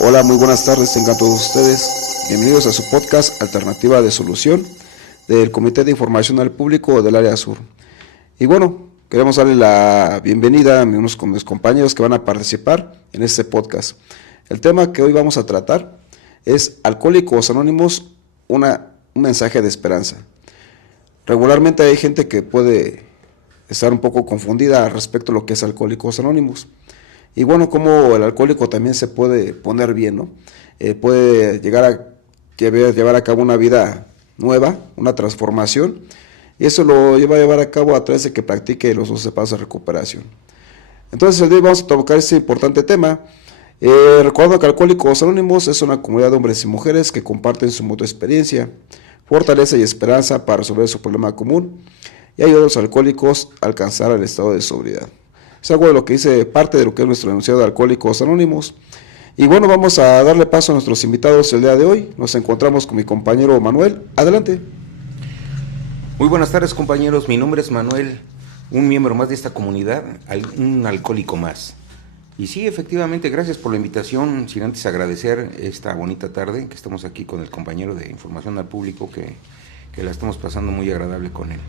Hola, muy buenas tardes, tengan todos ustedes. Bienvenidos a su podcast Alternativa de Solución del Comité de Información al Público del Área Sur. Y bueno, queremos darle la bienvenida a unos con mis compañeros que van a participar en este podcast. El tema que hoy vamos a tratar es Alcohólicos Anónimos, un mensaje de esperanza. Regularmente hay gente que puede estar un poco confundida respecto a lo que es Alcohólicos Anónimos. Y bueno, como el alcohólico también se puede poner bien, ¿no? Puede llegar a llevar a cabo una vida nueva, una transformación, y eso lo lleva a llevar a cabo a través de que practique los 12 pasos de recuperación. Entonces, el día vamos a tocar este importante tema. Recuerdo que Alcohólicos Anónimos es una comunidad de hombres y mujeres que comparten su mutua experiencia, fortaleza y esperanza para resolver su problema común y ayudar a los alcohólicos a alcanzar el estado de sobriedad. Es algo de lo que dice parte de lo que es nuestro enunciado de Alcohólicos Anónimos. Y bueno, vamos a darle paso a nuestros invitados el día de hoy. Nos encontramos con mi compañero Manuel. Adelante. Muy buenas tardes, compañeros. Mi nombre es Manuel, un miembro más de esta comunidad, un alcohólico más. Y sí, efectivamente, gracias por la invitación, sin antes agradecer esta bonita tarde que estamos aquí con el compañero de Información al Público, que la estamos pasando muy agradable con él.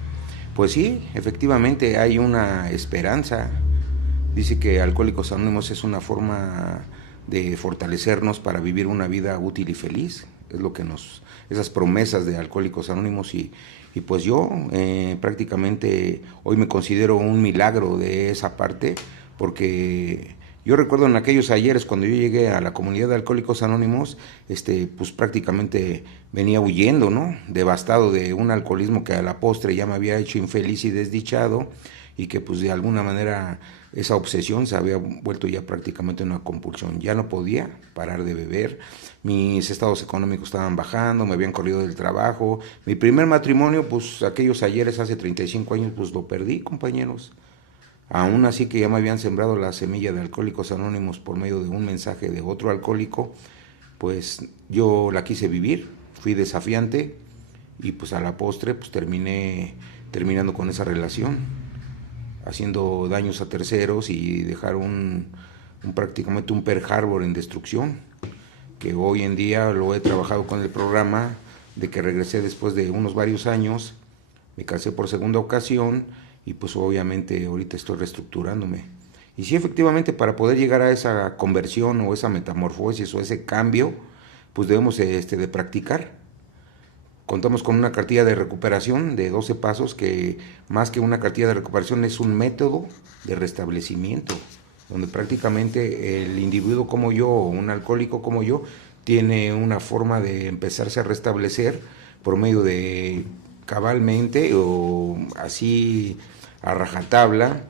Pues sí, efectivamente hay una esperanza. Dice que Alcohólicos Anónimos es una forma de fortalecernos para vivir una vida útil y feliz. Es lo que esas promesas de Alcohólicos Anónimos y pues yo prácticamente hoy me considero un milagro de esa parte, porque yo recuerdo en aquellos ayeres cuando yo llegué a la comunidad de Alcohólicos Anónimos, pues prácticamente venía huyendo, ¿no? Devastado de un alcoholismo que a la postre ya me había hecho infeliz y desdichado, y que pues de alguna manera esa obsesión se había vuelto ya prácticamente una compulsión. Ya no podía parar de beber, mis estados económicos estaban bajando, me habían corrido del trabajo. Mi primer matrimonio, pues aquellos ayeres hace 35 años, pues lo perdí, compañeros. Aún así que ya me habían sembrado la semilla de Alcohólicos Anónimos por medio de un mensaje de otro alcohólico, pues yo la quise vivir, fui desafiante y pues a la postre pues terminando con esa relación, haciendo daños a terceros y dejar prácticamente un Pearl Harbor en destrucción, que hoy en día lo he trabajado con el programa, de que regresé después de unos varios años, me casé por segunda ocasión y pues obviamente ahorita estoy reestructurándome. Y sí, efectivamente, para poder llegar a esa conversión o esa metamorfosis o ese cambio, pues debemos de practicar. Contamos con una cartilla de recuperación de 12 pasos, que más que una cartilla de recuperación es un método de restablecimiento, donde prácticamente el individuo como yo, o un alcohólico como yo, tiene una forma de empezarse a restablecer por medio de cabalmente o así a rajatabla,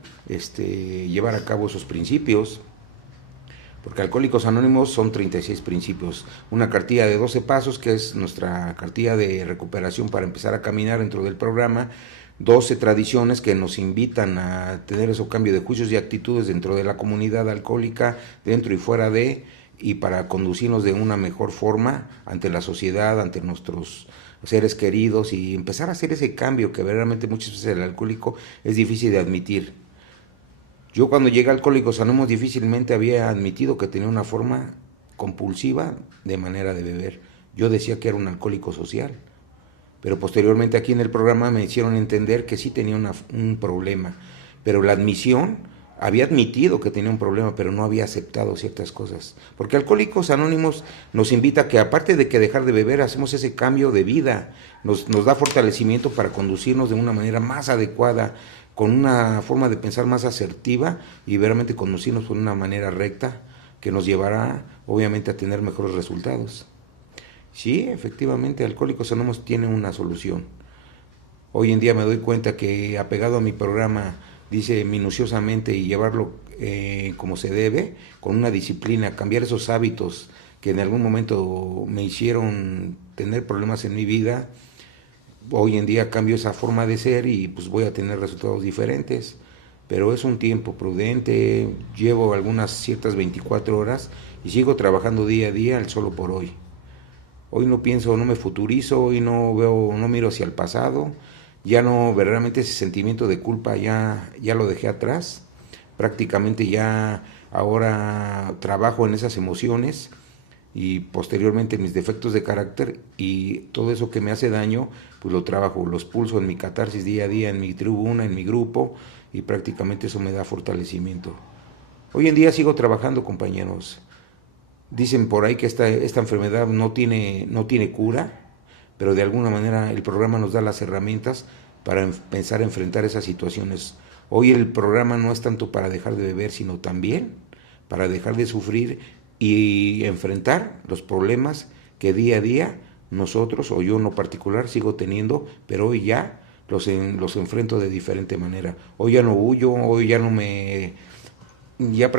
llevar a cabo esos principios. Porque Alcohólicos Anónimos son 36 principios, una cartilla de 12 pasos, que es nuestra cartilla de recuperación para empezar a caminar dentro del programa, 12 tradiciones que nos invitan a tener ese cambio de juicios y actitudes dentro de la comunidad alcohólica, dentro y fuera de, y para conducirnos de una mejor forma ante la sociedad, ante nuestros seres queridos, y empezar a hacer ese cambio que verdaderamente muchas veces el alcohólico es difícil de admitir. Yo cuando llegué a Alcohólicos Anónimos difícilmente había admitido que tenía una forma compulsiva de manera de beber. Yo decía que era un alcohólico social, pero posteriormente aquí en el programa me hicieron entender que sí tenía un problema, pero la admisión, había admitido que tenía un problema, pero no había aceptado ciertas cosas. Porque Alcohólicos Anónimos nos invita a que, aparte de que dejar de beber, hacemos ese cambio de vida, nos da fortalecimiento para conducirnos de una manera más adecuada, con una forma de pensar más asertiva y verdaderamente conducirnos por una manera recta que nos llevará obviamente a tener mejores resultados. Sí, efectivamente, Alcohólicos Anónimos tiene una solución. Hoy en día me doy cuenta que, apegado a mi programa, dice minuciosamente, y llevarlo como se debe, con una disciplina, cambiar esos hábitos que en algún momento me hicieron tener problemas en mi vida. Hoy en día cambio esa forma de ser y pues voy a tener resultados diferentes, pero es un tiempo prudente, llevo algunas ciertas 24 horas y sigo trabajando día a día el solo por hoy. Hoy no pienso, no me futurizo, hoy no miro hacia el pasado, ya no, verdaderamente ese sentimiento de culpa ya lo dejé atrás, prácticamente ya ahora trabajo en esas emociones y posteriormente mis defectos de carácter, y todo eso que me hace daño, pues lo trabajo, los pulso en mi catarsis día a día, en mi tribuna, en mi grupo, y prácticamente eso me da fortalecimiento. Hoy en día sigo trabajando, compañeros. Dicen por ahí que esta enfermedad no tiene cura, pero de alguna manera el programa nos da las herramientas para empezar a enfrentar esas situaciones. Hoy el programa no es tanto para dejar de beber, sino también para dejar de sufrir y enfrentar los problemas que día a día nosotros, o yo en lo particular, sigo teniendo, pero hoy ya los enfrento de diferente manera. Hoy ya no huyo, hoy ya no me... ya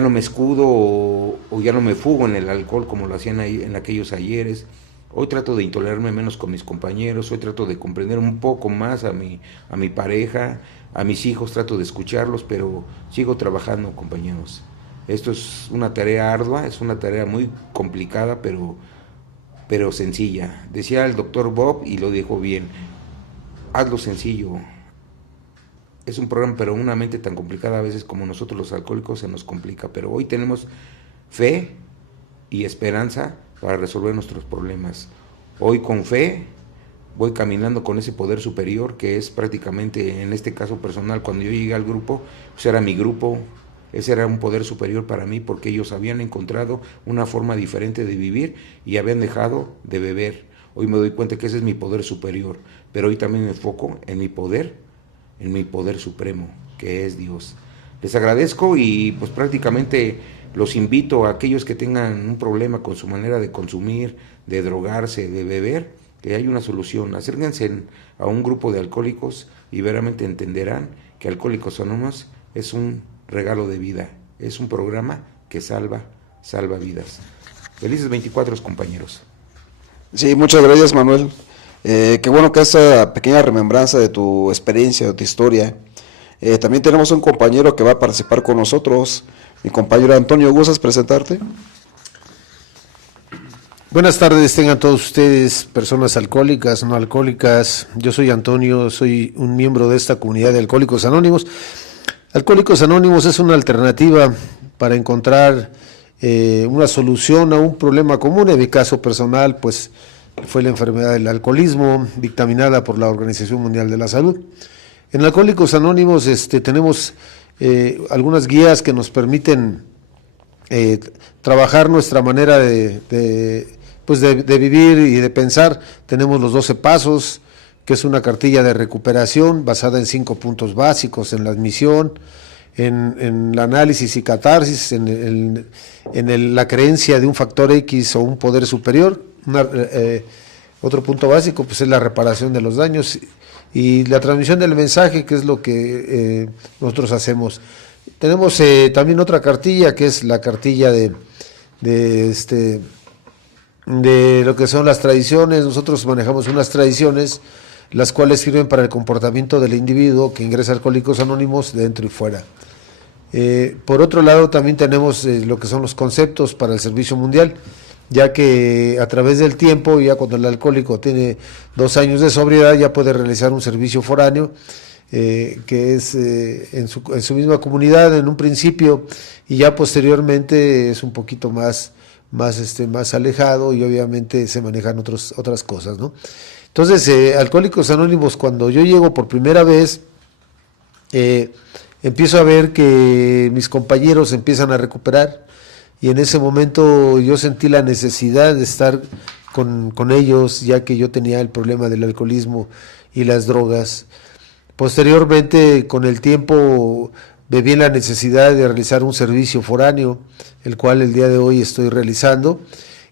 no me escudo o ya no me fugo en el alcohol como lo hacían ahí en aquellos ayeres. Hoy trato de intolerarme menos con mis compañeros, hoy trato de comprender un poco más a mi pareja, a mis hijos, trato de escucharlos, pero sigo trabajando, compañeros. Esto es una tarea ardua, es una tarea muy complicada, pero sencilla. Decía el doctor Bob, y lo dijo bien, hazlo sencillo. Es un programa, pero una mente tan complicada a veces como nosotros los alcohólicos se nos complica, pero hoy tenemos fe y esperanza para resolver nuestros problemas. Hoy con fe voy caminando con ese poder superior que es prácticamente, en este caso personal, cuando yo llegué al grupo, pues era mi grupo, ese era un poder superior para mí porque ellos habían encontrado una forma diferente de vivir y habían dejado de beber. Hoy me doy cuenta que ese es mi poder superior, pero hoy también me enfoco en mi poder supremo, que es Dios. Les agradezco y pues prácticamente los invito a aquellos que tengan un problema con su manera de consumir, de drogarse, de beber, que hay una solución. Acérquense a un grupo de alcohólicos y verdaderamente entenderán que Alcohólicos Anónimos es un regalo de vida, es un programa que salva vidas. Felices 24, compañeros. Sí, muchas gracias, Manuel. Qué bueno que esta pequeña remembranza de tu experiencia, de tu historia. También tenemos un compañero que va a participar con nosotros, mi compañero Antonio. ¿Gustas presentarte? Buenas tardes, tengan todos ustedes, personas alcohólicas, no alcohólicas. Yo soy Antonio, soy un miembro de esta comunidad de Alcohólicos Anónimos. Alcohólicos Anónimos es una alternativa para encontrar una solución a un problema común. En mi caso personal, pues fue la enfermedad del alcoholismo, dictaminada por la Organización Mundial de la Salud. En Alcohólicos Anónimos tenemos algunas guías que nos permiten trabajar nuestra manera de vivir y de pensar. Tenemos los 12 pasos, que es una cartilla de recuperación basada en 5 puntos básicos, en la admisión, en el análisis y catarsis, en la creencia de un factor X o un poder superior. Otro punto básico pues es la reparación de los daños y la transmisión del mensaje, que es lo que nosotros hacemos. Tenemos también otra cartilla, que es la cartilla de lo que son las tradiciones. Nosotros manejamos unas tradiciones las cuales sirven para el comportamiento del individuo que ingresa a Alcohólicos Anónimos dentro y fuera. Por otro lado, también tenemos lo que son los conceptos para el servicio mundial, ya que a través del tiempo, ya cuando el alcohólico tiene 2 años de sobriedad, ya puede realizar un servicio foráneo, que es en su misma comunidad en un principio, y ya posteriormente es un poquito más alejado, y obviamente se manejan otras cosas, ¿no? Entonces, Alcohólicos Anónimos, cuando yo llego por primera vez, empiezo a ver que mis compañeros empiezan a recuperar, y en ese momento yo sentí la necesidad de estar con ellos, ya que yo tenía el problema del alcoholismo y las drogas. Posteriormente, con el tiempo, vi la necesidad de realizar un servicio foráneo, el cual el día de hoy estoy realizando,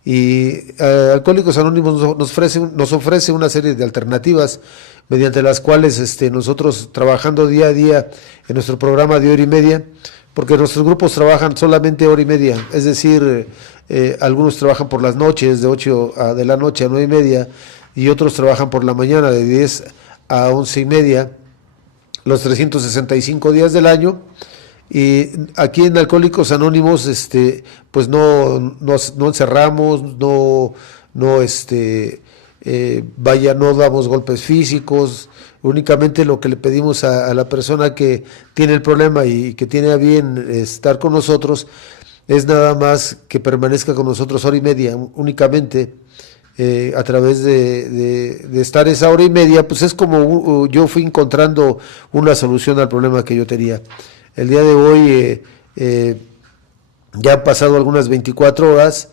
y Alcohólicos Anónimos nos ofrece una serie de alternativas mediante las cuales nosotros, trabajando día a día en nuestro programa de 1h30, porque nuestros grupos trabajan solamente 1h30, es decir, algunos trabajan por las noches de 8 de la noche a 9:30, y otros trabajan por la mañana de 10 a 11:30, los 365 días del año. Y aquí en Alcohólicos Anónimos pues no encerramos, no damos golpes físicos. Únicamente lo que le pedimos a la persona que tiene el problema y que tiene a bien estar con nosotros es nada más que permanezca con nosotros hora y media únicamente. A través de estar esa hora y media, pues es como yo fui encontrando una solución al problema que yo tenía. El día de hoy ya han pasado algunas 24 horas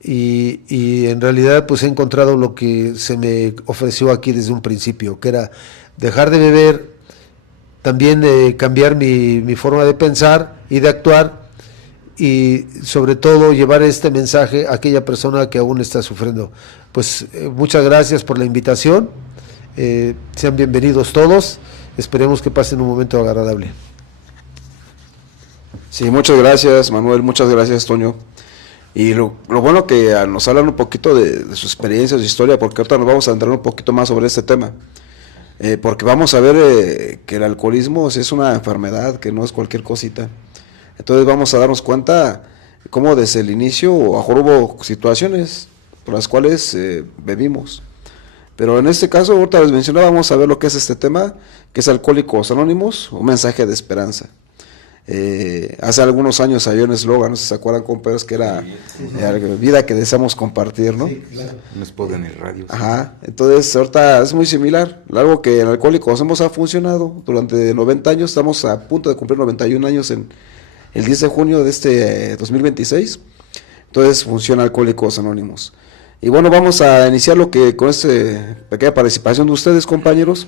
y en realidad pues he encontrado lo que se me ofreció aquí desde un principio, que era dejar de beber, también cambiar mi forma de pensar y de actuar, y sobre todo llevar este mensaje a aquella persona que aún está sufriendo. Pues muchas gracias por la invitación, sean bienvenidos todos, esperemos que pasen un momento agradable. Sí, muchas gracias Manuel, muchas gracias Toño. Y lo bueno que nos hablan un poquito de su experiencia, de su historia, porque ahorita nos vamos a entrar un poquito más sobre este tema. Porque vamos a ver que el alcoholismo es una enfermedad, que no es cualquier cosita. Entonces vamos a darnos cuenta cómo desde el inicio hubo situaciones por las cuales bebimos. Pero en este caso, ahorita les mencionaba, vamos a ver lo que es este tema, que es Alcohólicos Anónimos, un mensaje de esperanza. Hace algunos años había un eslogan, no sé si se acuerdan, compañeros, que era vida que deseamos compartir, ¿no? Sí, claro. Un spot en el radio. Ajá, entonces ahorita es muy similar, algo que en Alcohólicos ha funcionado durante 90 años, estamos a punto de cumplir 91 años en el 10 de junio de este 2026, entonces funciona Alcohólicos Anónimos. Y bueno, vamos a iniciar lo que con esta pequeña participación de ustedes, compañeros.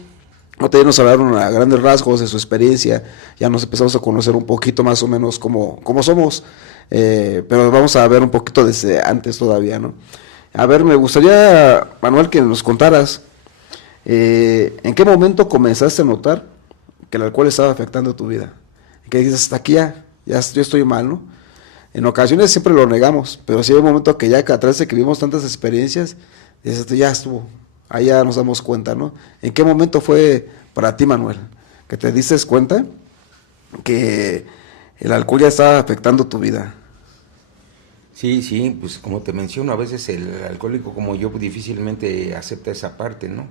Ahorita ya nos hablaron a grandes rasgos de su experiencia, ya nos empezamos a conocer un poquito más o menos cómo somos, pero vamos a ver un poquito desde antes todavía, ¿no? A ver, me gustaría, Manuel, que nos contaras, ¿en qué momento comenzaste a notar que el alcohol estaba afectando tu vida? Que dices, hasta aquí ya yo estoy mal, ¿no? En ocasiones siempre lo negamos, pero sí hay un momento que ya a través de que vivimos tantas experiencias, dices, ya estuvo. Ahí ya nos damos cuenta, ¿no? ¿En qué momento fue para ti, Manuel, que te diste cuenta que el alcohol ya estaba afectando tu vida? Sí, pues como te menciono, a veces el alcohólico como yo difícilmente acepta esa parte, ¿no?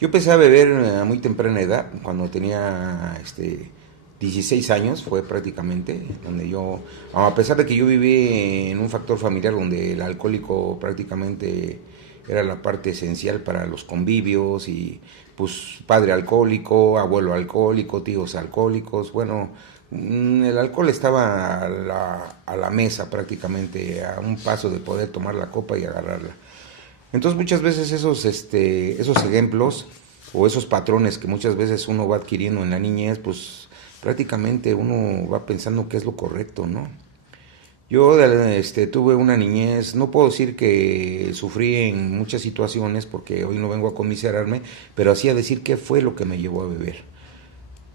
Yo empecé a beber a muy temprana edad, cuando tenía 16 años fue prácticamente, donde yo, a pesar de que yo viví en un factor familiar donde el alcohólico prácticamente era la parte esencial para los convivios y pues padre alcohólico, abuelo alcohólico, tíos alcohólicos, bueno, el alcohol estaba a la mesa prácticamente, a un paso de poder tomar la copa y agarrarla. Entonces muchas veces esos ejemplos o esos patrones que muchas veces uno va adquiriendo en la niñez, pues prácticamente uno va pensando qué es lo correcto, ¿no? Yo tuve una niñez, no puedo decir que sufrí en muchas situaciones porque hoy no vengo a conmiserarme, pero así a decir qué fue lo que me llevó a beber.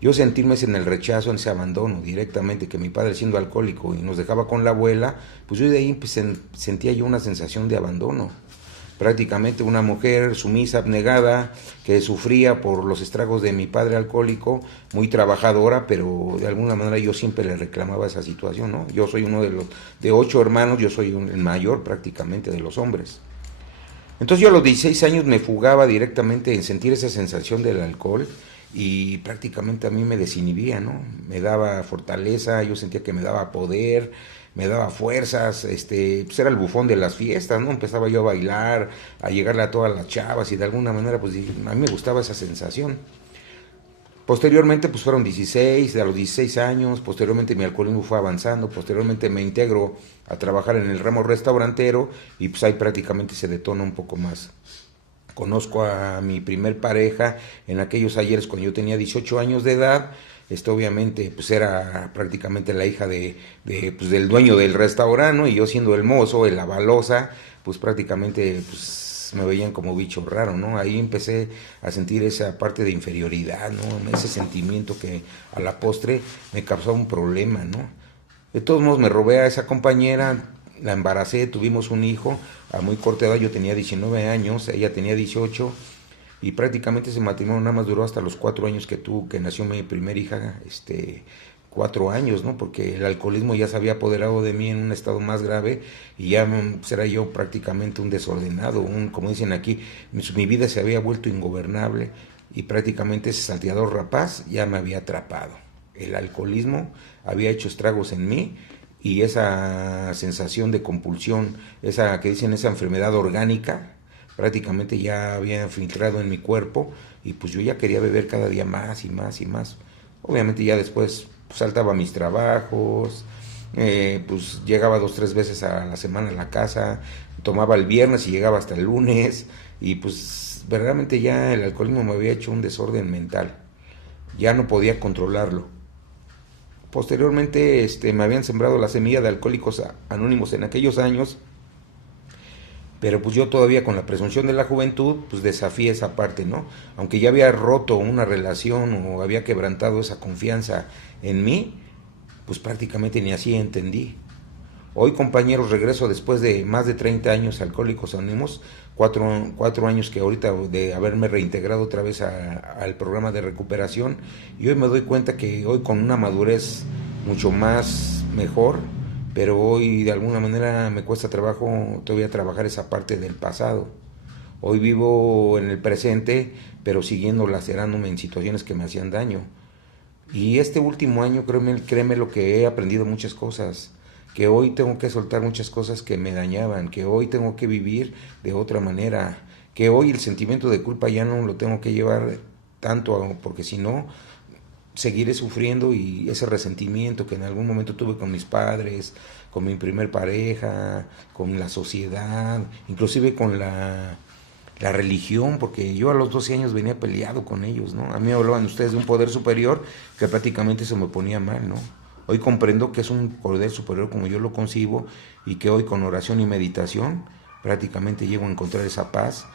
Yo sentirme en el rechazo, en ese abandono directamente, que mi padre siendo alcohólico y nos dejaba con la abuela, pues yo de ahí pues, sentía yo una sensación de abandono. Prácticamente una mujer sumisa, abnegada, que sufría por los estragos de mi padre alcohólico, muy trabajadora, pero de alguna manera yo siempre le reclamaba esa situación, ¿no? Yo soy uno de 8 hermanos, yo soy el mayor prácticamente de los hombres. Entonces yo a los 16 años me fugaba directamente en sentir esa sensación del alcohol y prácticamente a mí me desinhibía, ¿no? Me daba fortaleza, yo sentía que me daba poder, me daba fuerzas, pues era el bufón de las fiestas, ¿no? Empezaba yo a bailar, a llegarle a todas las chavas y de alguna manera pues a mí me gustaba esa sensación. Posteriormente pues fueron 16, a los 16 años, posteriormente mi alcoholismo fue avanzando, posteriormente me integro a trabajar en el ramo restaurantero y pues ahí prácticamente se detona un poco más. Conozco a mi primer pareja en aquellos ayeres cuando yo tenía 18 años de edad. Obviamente pues era prácticamente la hija pues, del dueño del restaurante, ¿no? Y yo siendo el mozo, el avalosa, pues prácticamente pues me veían como bicho raro, ¿no? Ahí empecé a sentir esa parte de inferioridad, ¿no? Ese sentimiento que a la postre me causaba un problema, ¿no? De todos modos me robé a esa compañera, la embaracé, tuvimos un hijo a muy corta edad, yo tenía 19 años, ella tenía 18, y prácticamente ese matrimonio nada más duró hasta los 4 años que nació mi primera hija, 4 años, ¿no? Porque el alcoholismo ya se había apoderado de mí en un estado más grave y ya era yo prácticamente un desordenado, como dicen aquí, mi vida se había vuelto ingobernable y prácticamente ese salteador rapaz ya me había atrapado. El alcoholismo había hecho estragos en mí y esa sensación de compulsión, esa que dicen esa enfermedad orgánica, prácticamente ya había filtrado en mi cuerpo y pues yo ya quería beber cada día más y más y más. Obviamente ya después pues, saltaba a mis trabajos, pues llegaba 2 o 3 veces a la semana a la casa, tomaba el viernes y llegaba hasta el lunes y pues verdaderamente ya el alcoholismo me había hecho un desorden mental, ya no podía controlarlo. Posteriormente me habían sembrado la semilla de Alcohólicos Anónimos en aquellos años, pero pues yo todavía con la presunción de la juventud, pues desafié esa parte, ¿no? Aunque ya había roto una relación o había quebrantado esa confianza en mí, pues prácticamente ni así entendí. Hoy, compañeros, regreso después de más de 30 años a Alcohólicos Anónimos, 4 años que ahorita de haberme reintegrado otra vez al programa de recuperación, y hoy me doy cuenta que hoy con una madurez mucho más mejor, pero hoy de alguna manera me cuesta trabajo todavía trabajar esa parte del pasado. Hoy vivo en el presente, pero siguiendo lacerándome en situaciones que me hacían daño. Y este último año, créeme lo que he aprendido muchas cosas, que hoy tengo que soltar muchas cosas que me dañaban, que hoy tengo que vivir de otra manera, que hoy el sentimiento de culpa ya no lo tengo que llevar tanto, porque si no, seguiré sufriendo y ese resentimiento que en algún momento tuve con mis padres, con mi primer pareja, con la sociedad, inclusive con la religión, porque yo a los 12 años venía peleado con ellos, ¿no? A mí me hablaban ustedes de un poder superior que prácticamente se me ponía mal, ¿no? Hoy comprendo que es un poder superior como yo lo concibo y que hoy con oración y meditación prácticamente llego a encontrar esa paz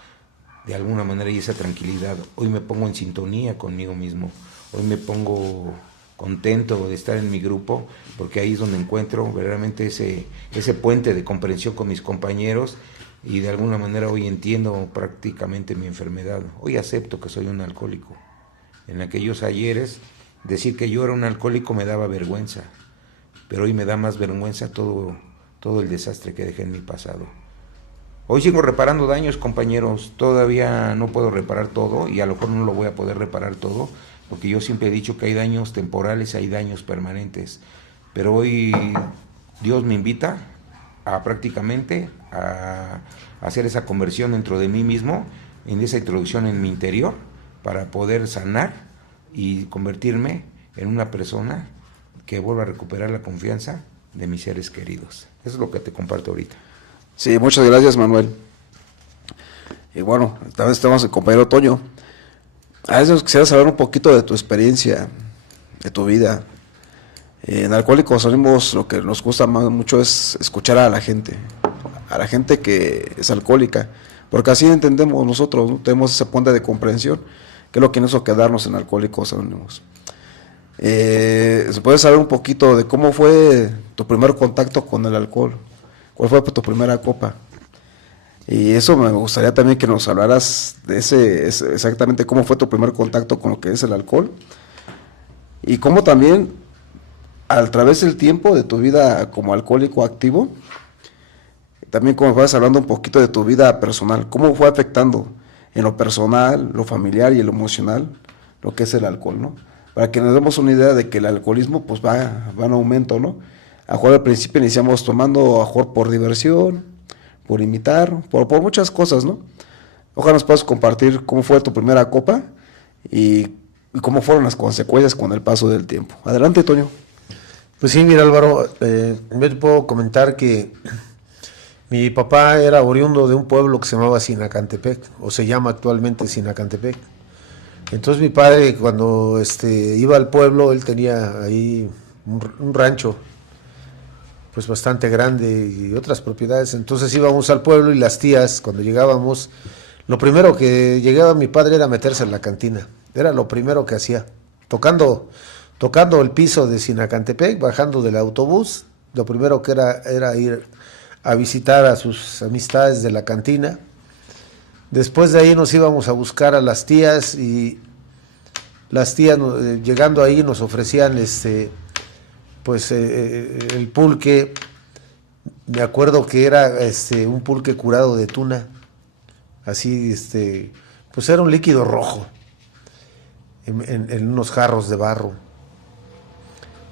de alguna manera y esa tranquilidad. Hoy me pongo en sintonía conmigo mismo, hoy me pongo contento de estar en mi grupo porque ahí es donde encuentro verdaderamente ese puente de comprensión con mis compañeros y de alguna manera hoy entiendo prácticamente mi enfermedad. Hoy acepto que soy un alcohólico. En aquellos ayeres decir que yo era un alcohólico me daba vergüenza, pero hoy me da más vergüenza todo el desastre que dejé en mi pasado. Hoy sigo reparando daños, compañeros, todavía no puedo reparar todo y a lo mejor no lo voy a poder reparar todo, porque yo siempre he dicho que hay daños temporales, hay daños permanentes, pero hoy Dios me invita a prácticamente a hacer esa conversión dentro de mí mismo, en esa introducción en mi interior, para poder sanar y convertirme en una persona que vuelva a recuperar la confianza de mis seres queridos. Eso es lo que te comparto ahorita. Sí, muchas gracias, Manuel. Y bueno, también estamos el compañero Toño. A veces quisiera saber un poquito de tu experiencia, de tu vida. En Alcohólicos Anónimos lo que nos gusta mucho es escuchar a la gente que es alcohólica, porque así entendemos nosotros, ¿no? Tenemos ese puente de comprensión, que es lo que nos hizo quedarnos en Alcohólicos Anónimos. ¿Se puede saber un poquito de cómo fue tu primer contacto con el alcohol? ¿Cuál fue tu primera copa? Y eso me gustaría también que nos hablaras de exactamente cómo fue tu primer contacto con lo que es el alcohol y cómo también a través del tiempo de tu vida como alcohólico activo, también como vas hablando un poquito de tu vida personal, cómo fue afectando en lo personal, lo familiar y en lo emocional lo que es el alcohol, ¿no? Para que nos demos una idea de que el alcoholismo pues va en aumento, ¿no? A jugar al principio iniciamos tomando a jugar por diversión, por imitar, por muchas cosas, ¿no? Ojalá nos puedas compartir cómo fue tu primera copa y cómo fueron las consecuencias con el paso del tiempo. Adelante, Toño. Pues sí, mira, Álvaro, yo te puedo comentar que mi papá era oriundo de un pueblo que se llamaba Sinacantepec, o se llama actualmente Sinacantepec. Entonces mi padre, cuando iba al pueblo, él tenía ahí un rancho pues bastante grande y otras propiedades. Entonces íbamos al pueblo y las tías, cuando llegábamos, lo primero que llegaba mi padre era meterse en la cantina. Era lo primero que hacía, tocando el piso de Sinacantepec, bajando del autobús. Lo primero que era ir a visitar a sus amistades de la cantina. Después de ahí nos íbamos a buscar a las tías y las tías llegando ahí nos ofrecían el pulque. Me acuerdo que era un pulque curado de tuna, así pues era un líquido rojo en unos jarros de barro.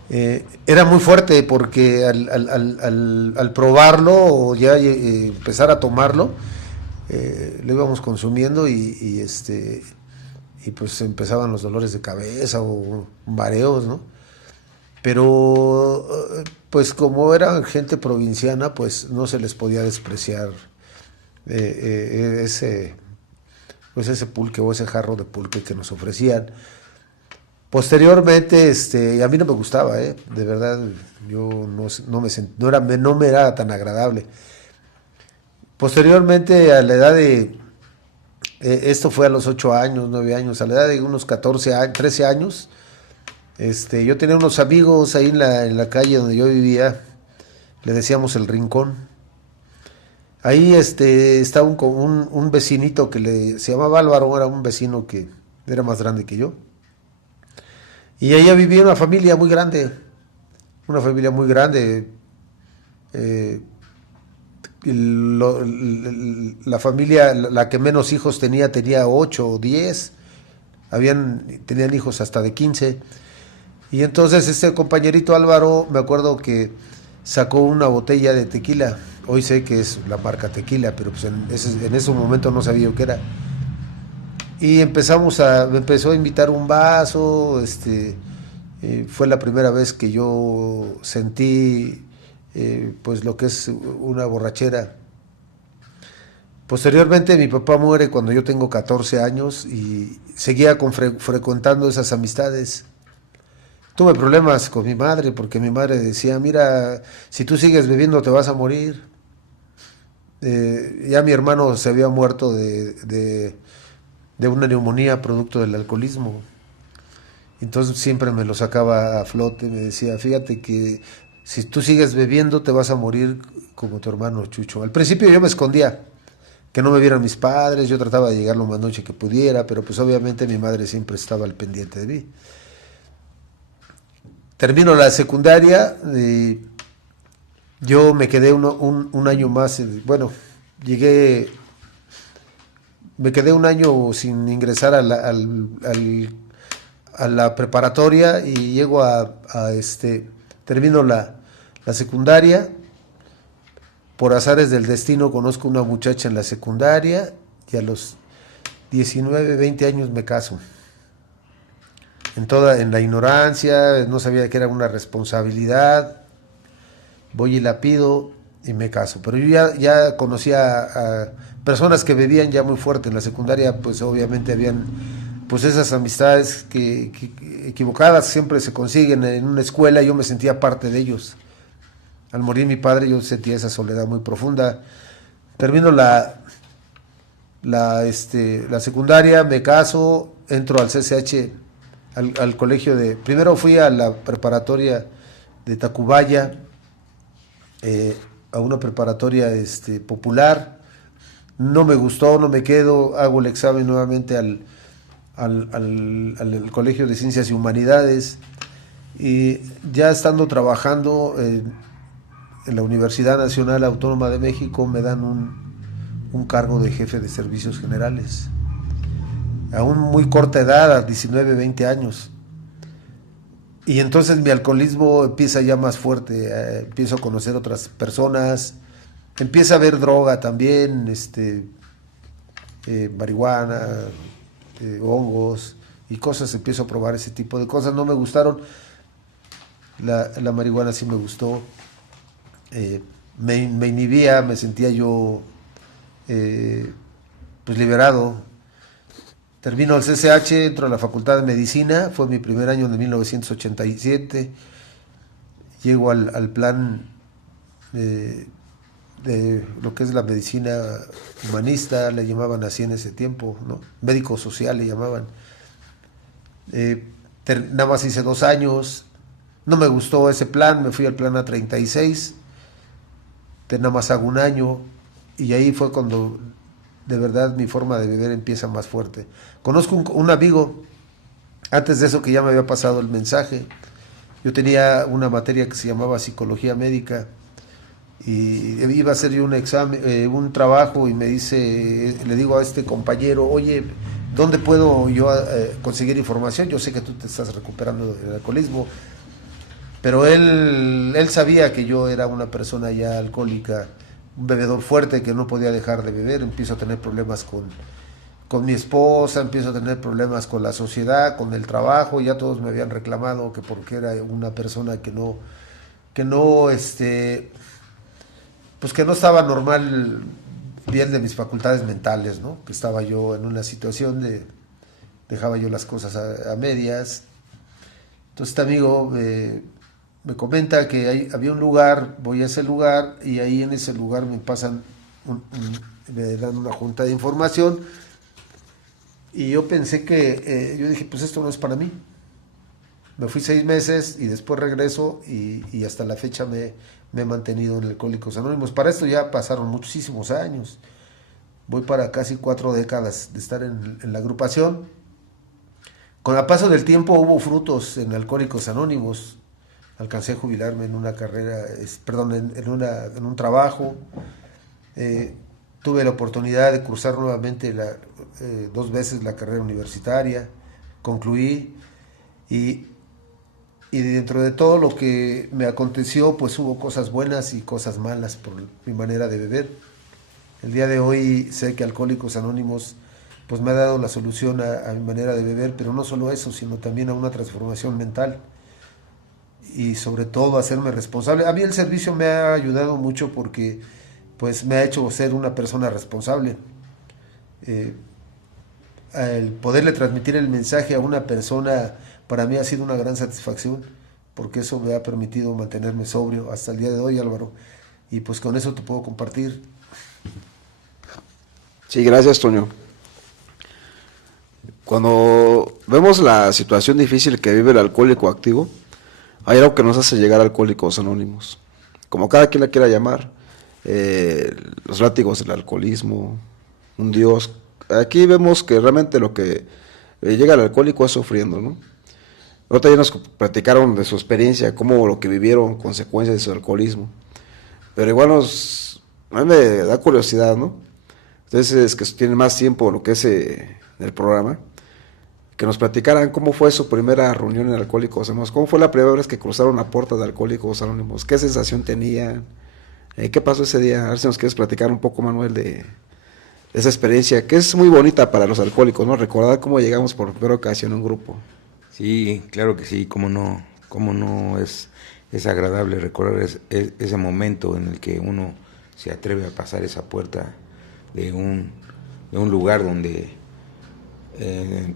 Era muy fuerte porque al probarlo o ya empezar a tomarlo, lo íbamos consumiendo y pues empezaban los dolores de cabeza o mareos, ¿no? Pero pues como eran gente provinciana, pues no se les podía despreciar ese pulque o ese jarro de pulque que nos ofrecían. Posteriormente, a mí no me gustaba, de verdad, yo no me era tan agradable. Posteriormente, a la edad de, esto fue a los 8 años, 9 años, a la edad de unos 14 años, 13 años, yo tenía unos amigos ahí en la calle donde yo vivía, le decíamos El Rincón. Ahí estaba un vecinito se llamaba Álvaro, era un vecino que era más grande que yo. Y allá vivía una familia muy grande, la familia, la que menos hijos tenía 8 o 10, tenían hijos hasta de 15. Y entonces este compañerito Álvaro, me acuerdo que sacó una botella de tequila. Hoy sé que es la marca Tequila, pero pues en ese momento no sabía qué era. Y me empezó a invitar un vaso. Fue la primera vez que yo sentí pues lo que es una borrachera. Posteriormente mi papá muere cuando yo tengo 14 años y seguía frecuentando esas amistades. Tuve problemas con mi madre porque mi madre decía, mira, si tú sigues bebiendo te vas a morir. Ya mi hermano se había muerto de una neumonía producto del alcoholismo. Entonces siempre me lo sacaba a flote, me decía, fíjate que si tú sigues bebiendo te vas a morir como tu hermano Chucho. Al principio yo me escondía, que no me vieran mis padres, yo trataba de llegar lo más noche que pudiera, pero pues obviamente mi madre siempre estaba al pendiente de mí. Termino la secundaria, yo me quedé un año más, me quedé un año sin ingresar a la preparatoria y llego termino la secundaria. Por azares del destino conozco una muchacha en la secundaria y a los 19, 20 años me caso. En la ignorancia, no sabía que era una responsabilidad, voy y la pido y me caso. Pero yo ya conocía a personas que bebían ya muy fuerte en la secundaria, pues obviamente habían pues esas amistades que equivocadas siempre se consiguen en una escuela. Yo me sentía parte de ellos. Al morir mi padre yo sentía esa soledad muy profunda. Termino la secundaria, me caso, entro al CCH, al colegio primero fui a la preparatoria de Tacubaya, a una preparatoria popular. No me gustó, no me quedo, hago el examen nuevamente al Colegio de Ciencias y Humanidades, y ya estando trabajando en la Universidad Nacional Autónoma de México me dan un cargo de jefe de servicios generales a muy corta edad, a 19, 20 años. Y entonces mi alcoholismo empieza ya más fuerte, empiezo a conocer otras personas, empieza a haber droga también, marihuana, hongos y cosas, empiezo a probar ese tipo de cosas. No me gustaron, la marihuana sí me gustó, me inhibía, me sentía yo pues liberado. Termino el CCH, entro a la Facultad de Medicina, fue mi primer año de 1987, llego al plan de lo que es la medicina humanista, le llamaban así en ese tiempo, ¿no? Médico social le llamaban. Nada más hice 2 años, no me gustó ese plan, me fui al plan A36, nada más hago 1 año, y ahí fue cuando de verdad mi forma de beber empieza más fuerte. Conozco un amigo, antes de eso, que ya me había pasado el mensaje. Yo tenía una materia que se llamaba psicología médica y iba a hacer yo un examen, un trabajo, y le digo a este compañero, oye, ¿dónde puedo yo conseguir información? Yo sé que tú te estás recuperando del alcoholismo, pero él sabía que yo era una persona ya alcohólica, un bebedor fuerte que no podía dejar de beber. Empiezo a tener problemas con mi esposa, empiezo a tener problemas con la sociedad, con el trabajo. Ya todos me habían reclamado que porque era una persona pues que no estaba normal, bien de mis facultades mentales, ¿no? Que estaba yo en una situación dejaba yo las cosas a medias. Entonces este amigo me comenta que había un lugar, voy a ese lugar, y ahí en ese lugar me pasan, me dan una junta de información, y yo pensé yo dije, pues esto no es para mí. Me fui 6 meses y después regreso, y hasta la fecha me he mantenido en Alcohólicos Anónimos. Para esto ya pasaron muchísimos años. Voy para casi 4 décadas de estar en la agrupación. Con el paso del tiempo hubo frutos en Alcohólicos Anónimos. Alcancé a jubilarme en una carrera, en un trabajo. Tuve la oportunidad de cursar nuevamente 2 veces la carrera universitaria. Concluí, y dentro de todo lo que me aconteció, pues hubo cosas buenas y cosas malas por mi manera de beber. El día de hoy sé que Alcohólicos Anónimos pues me ha dado la solución a mi manera de beber, pero no solo eso, sino también a una transformación mental, y sobre todo a hacerme responsable. A mí el servicio me ha ayudado mucho porque pues me ha hecho ser una persona responsable. El poderle transmitir el mensaje a una persona para mí ha sido una gran satisfacción, porque eso me ha permitido mantenerme sobrio hasta el día de hoy, Álvaro, y pues con eso te puedo compartir. Sí, gracias, Toño. Cuando vemos la situación difícil que vive el alcohólico activo, hay algo que nos hace llegar a Alcohólicos Anónimos, como cada quien la quiera llamar, los látigos del alcoholismo, un Dios. Aquí vemos que realmente lo que llega al alcohólico es sufriendo, ¿no? Ahorita ya nos platicaron de su experiencia, cómo lo que vivieron, consecuencias de su alcoholismo, pero igual a mí me da curiosidad, ¿no? Entonces, que tienen más tiempo lo que es el programa, que nos platicaran cómo fue su primera reunión en Alcohólicos Anónimos, cómo fue la primera vez que cruzaron la puerta de Alcohólicos Anónimos, qué sensación tenían, qué pasó ese día. A ver si nos quieres platicar un poco, Manuel, de esa experiencia, que es muy bonita para los alcohólicos, ¿no? Recordar cómo llegamos por primera ocasión a un grupo. Sí, claro que sí, cómo no es agradable recordar ese momento en el que uno se atreve a pasar esa puerta de un lugar donde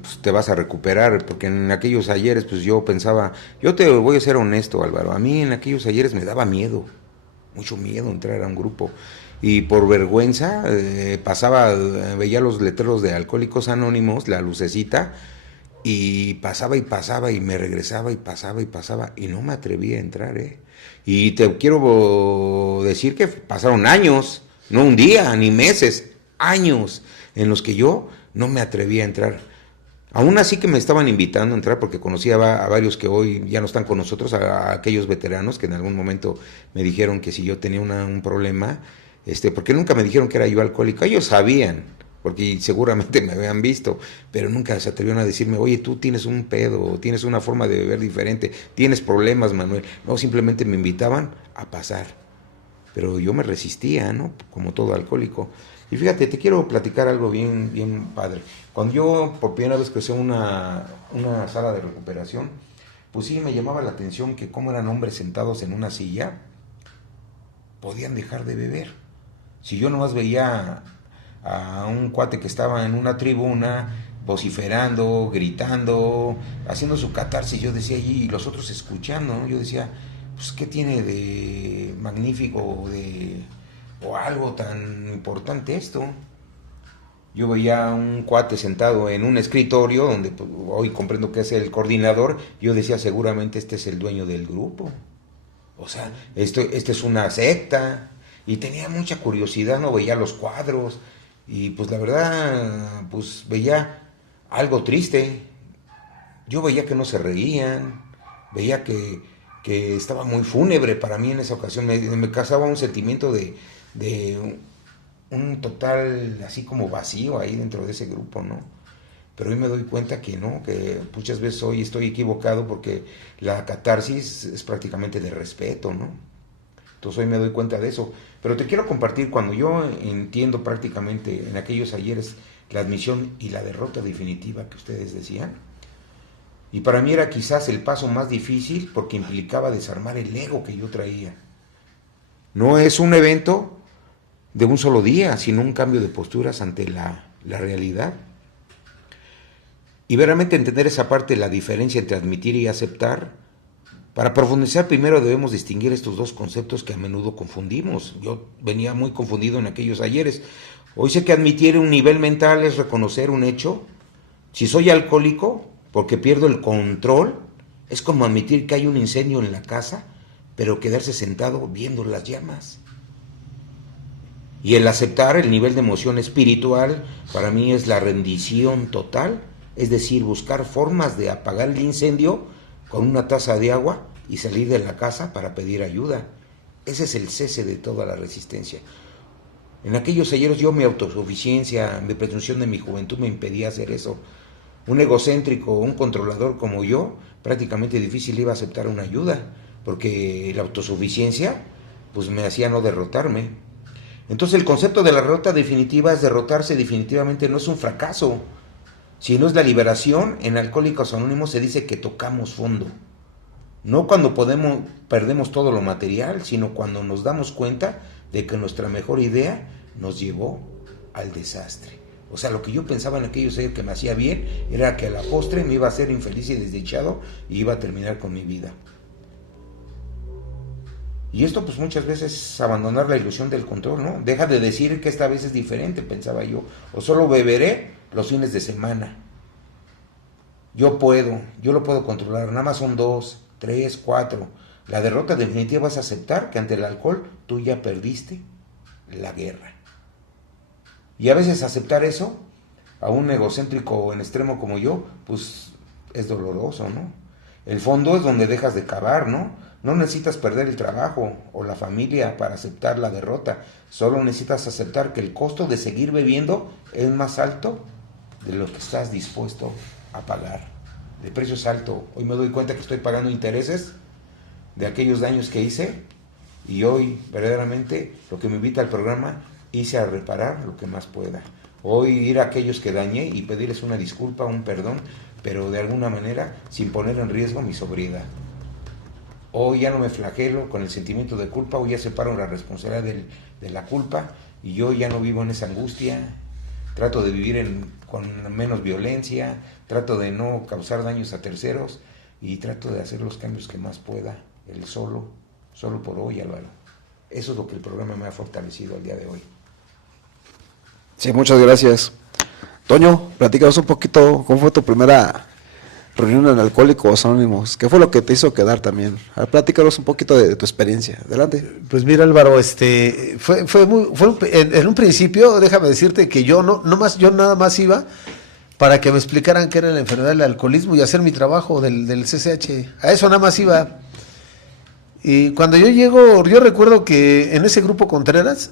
pues te vas a recuperar, porque en aquellos ayeres pues yo pensaba, yo te voy a ser honesto, Álvaro, a mí en aquellos ayeres me daba miedo, mucho miedo entrar a un grupo, y por vergüenza veía los letreros de Alcohólicos Anónimos, la lucecita, y pasaba y me regresaba y pasaba y no me atrevía a entrar, y te quiero decir que pasaron años, no un día ni meses, años en los que yo no me atrevía a entrar. Aún así que me estaban invitando a entrar, porque conocía a varios que hoy ya no están con nosotros, a aquellos veteranos que en algún momento me dijeron que si yo tenía un problema, porque nunca me dijeron que era yo alcohólico. Ellos sabían, porque seguramente me habían visto, pero nunca se atrevieron a decirme, oye, tú tienes un pedo, tienes una forma de beber diferente, tienes problemas, Manuel. No, simplemente me invitaban a pasar, pero yo me resistía, ¿no? Como todo alcohólico. Y fíjate, te quiero platicar algo bien padre. Cuando yo por primera vez crucé una sala de recuperación, pues sí me llamaba la atención que cómo eran hombres sentados en una silla, podían dejar de beber. Si yo nomás veía a un cuate que estaba en una tribuna vociferando, gritando, haciendo su catarsis, yo decía, y los otros escuchando, ¿no? Yo decía, pues ¿qué tiene de magnífico o algo tan importante esto? Yo veía a un cuate sentado en un escritorio donde pues, hoy comprendo que es el coordinador. Yo decía, seguramente este es el dueño del grupo, o sea, esto es una secta. Y tenía mucha curiosidad, no veía los cuadros, y pues la verdad, pues veía algo triste. Yo veía que no se reían, veía que estaba muy fúnebre para mí en esa ocasión. Me causaba un sentimiento de un total así como vacío ahí dentro de ese grupo, ¿no? pero hoy me doy cuenta que no, que muchas veces hoy estoy equivocado porque la catarsis es prácticamente de respeto, ¿no? Entonces hoy me doy cuenta de eso. Pero te quiero compartir, cuando yo entiendo prácticamente en aquellos ayeres la admisión y la derrota definitiva que ustedes decían, y para mí era quizás el paso más difícil porque implicaba desarmar el ego que yo traía. No es un evento de un solo día, sino un cambio de posturas ante la realidad. Y verdaderamente entender esa parte, la diferencia entre admitir y aceptar. Para profundizar primero debemos distinguir estos dos conceptos que a menudo confundimos. Yo venía muy confundido en aquellos ayeres. Hoy sé que admitir un nivel mental es reconocer un hecho. Si soy alcohólico, porque pierdo el control, es como admitir que hay un incendio en la casa, pero quedarse sentado viendo las llamas. Y el aceptar el nivel de emoción espiritual, para mí es la rendición total, es decir, buscar formas de apagar el incendio con una taza de agua y salir de la casa para pedir ayuda. Ese es el cese de toda la resistencia. En aquellos ayeres yo, mi autosuficiencia, mi presunción de mi juventud me impedía hacer eso. Un egocéntrico, un controlador como yo, prácticamente difícil iba a aceptar una ayuda, porque la autosuficiencia pues me hacía no derrotarme. Entonces el concepto de la derrota definitiva es derrotarse definitivamente, no es un fracaso, sino es la liberación. En Alcohólicos Anónimos se dice que tocamos fondo. No cuando perdemos todo lo material, sino cuando nos damos cuenta de que nuestra mejor idea nos llevó al desastre. O sea, lo que yo pensaba en aquellos años que me hacía bien era que a la postre me iba a hacer infeliz y desdichado y iba a terminar con mi vida. Y esto pues muchas veces es abandonar la ilusión del control, ¿no? Deja de decir que esta vez es diferente, pensaba yo. O solo beberé los fines de semana. Yo lo puedo controlar. Nada más son 2, 3, 4. La derrota definitiva es aceptar que ante el alcohol tú ya perdiste la guerra. Y a veces aceptar eso, a un egocéntrico en extremo como yo, pues es doloroso, ¿no? El fondo es donde dejas de cavar, ¿no? No necesitas perder el trabajo o la familia para aceptar la derrota. Solo necesitas aceptar que el costo de seguir bebiendo es más alto de lo que estás dispuesto a pagar. El precio es alto. Hoy me doy cuenta que estoy pagando intereses de aquellos daños que hice, y hoy verdaderamente lo que me invita al programa, hice a reparar lo que más pueda. Hoy ir a aquellos que dañé y pedirles una disculpa, un perdón, pero de alguna manera sin poner en riesgo mi sobriedad. Hoy ya no me flagelo con el sentimiento de culpa, hoy ya separo la responsabilidad de la culpa, y yo ya no vivo en esa angustia. Trato de vivir con menos violencia, trato de no causar daños a terceros, y trato de hacer los cambios que más pueda, el solo por hoy, Álvaro. Eso es lo que el programa me ha fortalecido al día de hoy. Sí, muchas gracias. Toño, platícanos un poquito, ¿cómo fue tu primera reunión en Alcohólicos Anónimos? ¿Qué fue lo que te hizo quedar también? Platícanos un poquito de tu experiencia. Adelante. Pues mira, Álvaro, en un principio, déjame decirte que yo nada más iba para que me explicaran qué era la enfermedad del alcoholismo y hacer mi trabajo del CCH. A eso nada más iba. Y cuando yo llego, yo recuerdo que en ese grupo Contreras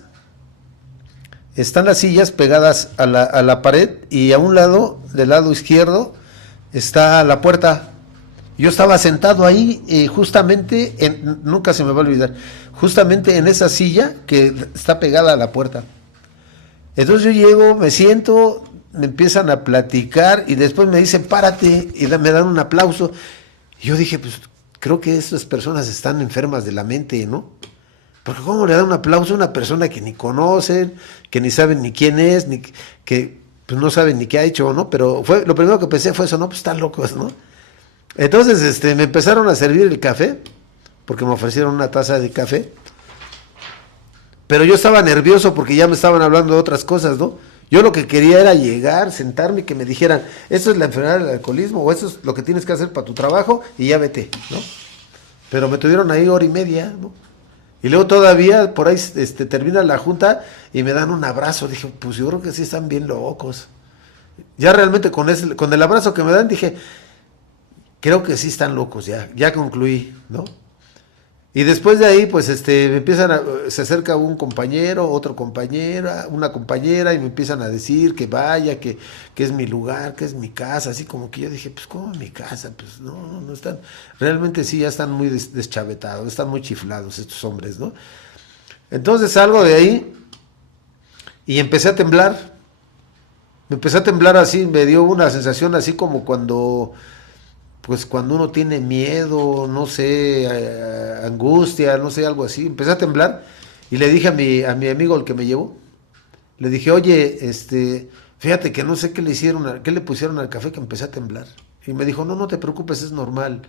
están las sillas pegadas a la pared, y a un lado, del lado izquierdo, está la puerta. Yo estaba sentado ahí, justamente, nunca se me va a olvidar, justamente en esa silla que está pegada a la puerta. Entonces yo llego, me siento, me empiezan a platicar y después me dicen párate, y me dan un aplauso. Y yo dije, pues creo que estas personas están enfermas de la mente, ¿no? Porque ¿cómo le dan un aplauso a una persona que ni conocen, que ni saben ni quién es, ni que pues no saben ni qué ha hecho, ¿no? Pero lo primero que pensé fue eso, no, pues están locos, ¿no? Entonces me empezaron a servir el café, porque me ofrecieron una taza de café, pero yo estaba nervioso porque ya me estaban hablando de otras cosas, ¿no? Yo lo que quería era llegar, sentarme y que me dijeran, esto es la enfermedad del alcoholismo, o esto es lo que tienes que hacer para tu trabajo, y ya vete, ¿no? Pero me tuvieron ahí 1:30, ¿no? Y luego todavía por ahí termina la junta y me dan un abrazo. Dije, pues yo creo que sí están bien locos. Ya realmente con el abrazo que me dan dije, creo que sí están locos, ya concluí, ¿no? Y después de ahí, pues se acerca un compañero, otro compañera, una compañera, y me empiezan a decir que vaya, que es mi lugar, que es mi casa, así como que yo dije, pues ¿cómo mi casa? Pues no están, realmente sí, ya están muy deschavetados, están muy chiflados estos hombres, ¿no? Entonces salgo de ahí y empecé a temblar. Me empecé a temblar así, me dio una sensación así como cuando uno tiene miedo, no sé, angustia, no sé, algo así. Empecé a temblar y le dije a mi amigo, el que me llevó, le dije, oye, fíjate que no sé qué le hicieron, qué le pusieron al café, que empecé a temblar. Y me dijo, no te preocupes, es normal.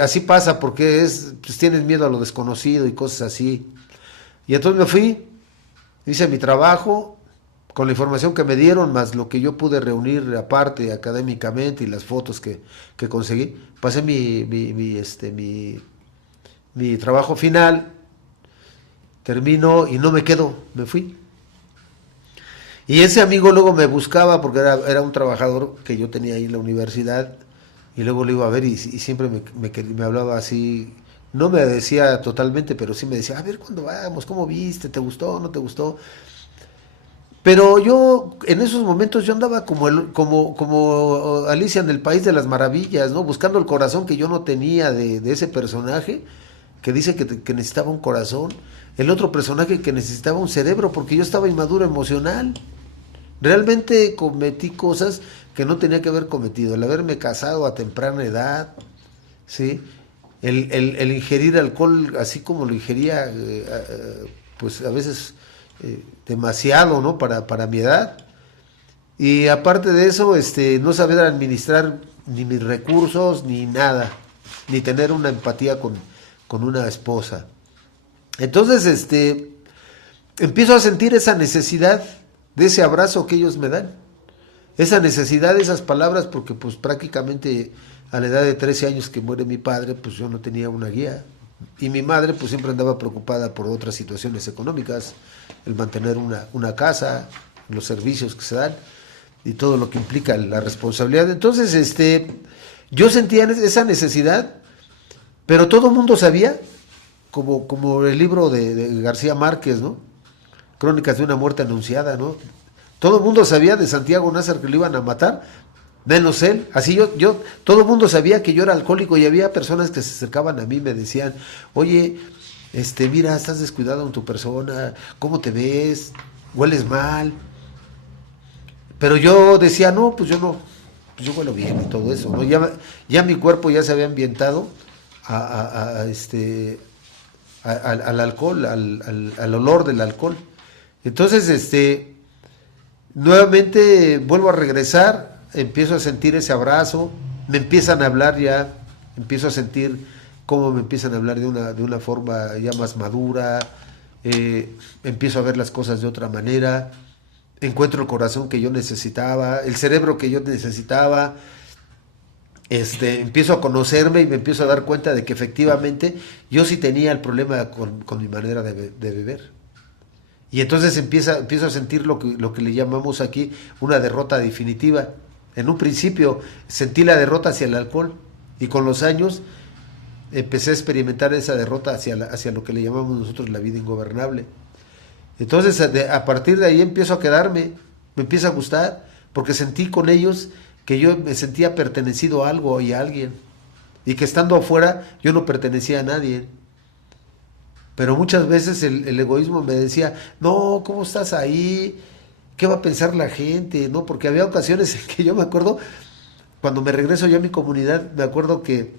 Así pasa porque pues tienes miedo a lo desconocido y cosas así. Y entonces me fui, hice mi trabajo con la información que me dieron, más lo que yo pude reunir aparte académicamente y las fotos que conseguí. Pasé mi trabajo final, termino y no me quedo, me fui. Y ese amigo luego me buscaba porque era un trabajador que yo tenía ahí en la universidad, y luego lo iba a ver y siempre me hablaba así. No me decía totalmente, pero sí me decía, a ver, ¿cuándo vamos? ¿Cómo viste? ¿Te gustó? ¿No te gustó? Pero yo, en esos momentos, yo andaba como Alicia en el País de las Maravillas, ¿no? Buscando el corazón que yo no tenía de ese personaje, que dice que necesitaba un corazón. El otro personaje que necesitaba un cerebro, porque yo estaba inmaduro emocional. Realmente cometí cosas que no tenía que haber cometido. El haberme casado a temprana edad, ¿sí? El ingerir alcohol así como lo ingería, pues a veces demasiado, ¿no? Para mi edad. Y aparte de eso, no saber administrar ni mis recursos, ni nada, ni tener una empatía con una esposa. Entonces, empiezo a sentir esa necesidad de ese abrazo que ellos me dan. Esa necesidad de esas palabras, porque pues prácticamente a la edad de 13 años que muere mi padre, pues yo no tenía una guía. Y mi madre pues siempre andaba preocupada por otras situaciones económicas, el mantener una casa, los servicios que se dan y todo lo que implica la responsabilidad. Entonces, yo sentía esa necesidad, pero todo el mundo sabía, como el libro de García Márquez, ¿no? Crónicas de una muerte anunciada, ¿no? Todo el mundo sabía de Santiago Nácer que lo iban a matar, menos él. Así todo el mundo sabía que yo era alcohólico, y había personas que se acercaban a mí y me decían, oye, mira, estás descuidado en tu persona, ¿cómo te ves? Hueles mal. Pero yo decía, no, pues yo no, pues yo huelo bien y todo eso, ¿no? Ya mi cuerpo ya se había ambientado al alcohol, al olor del alcohol. Entonces, nuevamente vuelvo a regresar, empiezo a sentir ese abrazo, me empiezan a hablar ya, empiezo a sentir cómo me empiezan a hablar de una forma ya más madura, empiezo a ver las cosas de otra manera, encuentro el corazón que yo necesitaba, el cerebro que yo necesitaba, empiezo a conocerme y me empiezo a dar cuenta de que efectivamente yo sí tenía el problema con mi manera de beber. Y entonces empiezo a sentir lo que le llamamos aquí una derrota definitiva. En un principio sentí la derrota hacia el alcohol, y con los años empecé a experimentar esa derrota hacia lo que le llamamos nosotros la vida ingobernable. Entonces a partir de ahí empiezo a quedarme, me empieza a gustar, porque sentí con ellos que yo me sentía pertenecido a algo y a alguien, y que estando afuera yo no pertenecía a nadie. Pero muchas veces el egoísmo me decía, no, ¿cómo estás ahí? ¿Qué va a pensar la gente? ¿No? Porque había ocasiones en que yo me acuerdo, cuando me regreso yo a mi comunidad, me acuerdo que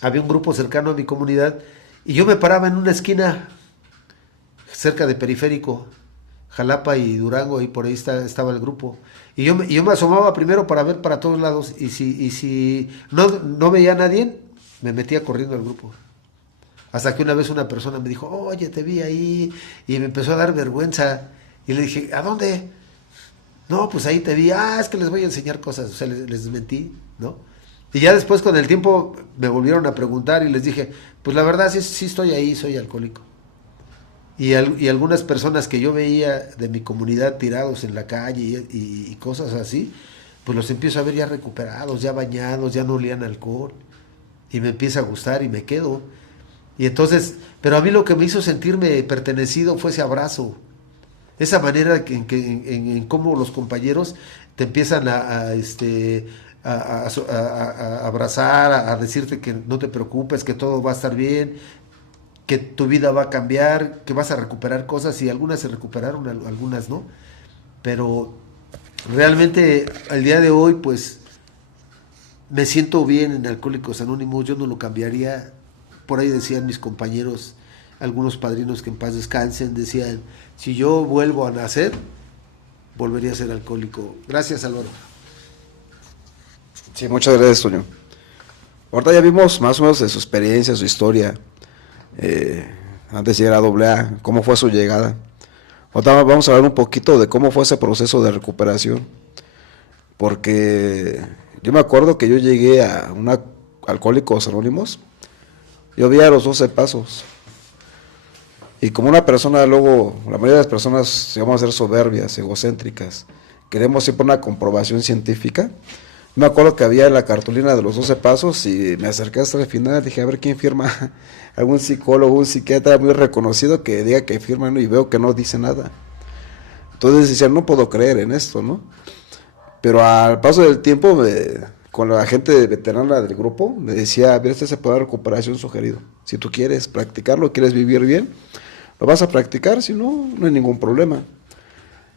había un grupo cercano a mi comunidad, y yo me paraba en una esquina cerca de Periférico, Jalapa y Durango, y por ahí estaba el grupo. Y yo me asomaba primero para ver para todos lados, y si no veía a nadie, me metía corriendo al grupo. Hasta que una vez una persona me dijo, oye, te vi ahí, y me empezó a dar vergüenza. Y le dije, ¿a dónde? No, pues ahí te vi, es que les voy a enseñar cosas, o sea, les mentí, ¿no? Y ya después con el tiempo me volvieron a preguntar y les dije, pues la verdad sí estoy ahí, soy alcohólico. Y algunas personas que yo veía de mi comunidad tirados en la calle y cosas así, pues los empiezo a ver ya recuperados, ya bañados, ya no olían alcohol, y me empieza a gustar y me quedo. Y entonces, pero a mí lo que me hizo sentirme pertenecido fue ese abrazo, esa manera en cómo los compañeros te empiezan a abrazar, a decirte que no te preocupes, que todo va a estar bien, que tu vida va a cambiar, que vas a recuperar cosas, y algunas se recuperaron, algunas no. Pero realmente al día de hoy, pues me siento bien en Alcohólicos Anónimos, yo no lo cambiaría. Por ahí decían mis compañeros, algunos padrinos que en paz descansen, decían, si yo vuelvo a nacer, volvería a ser alcohólico. Gracias, Álvaro. Sí, muchas gracias, Toño. Ahorita ya vimos más o menos de su experiencia, su historia, antes de llegar a AA, cómo fue su llegada. Ahorita vamos a hablar un poquito de cómo fue ese proceso de recuperación, porque yo me acuerdo que yo llegué a Alcohólicos Anónimos, yo vi a los 12 pasos, y como una persona luego, la mayoría de las personas vamos a ser soberbias, egocéntricas, queremos siempre una comprobación científica. Me acuerdo que había la cartulina de los 12 pasos y me acerqué hasta el final, dije a ver quién firma, algún psicólogo, un psiquiatra muy reconocido que diga que firma, ¿no? Y veo que no dice nada. Entonces decía, no puedo creer en esto, ¿no? Pero al paso del tiempo, con la gente veterana del grupo, me decía, mira, este es el poder de recuperación sugerido. Si tú quieres practicarlo, quieres vivir bien, lo vas a practicar, si no, no hay ningún problema.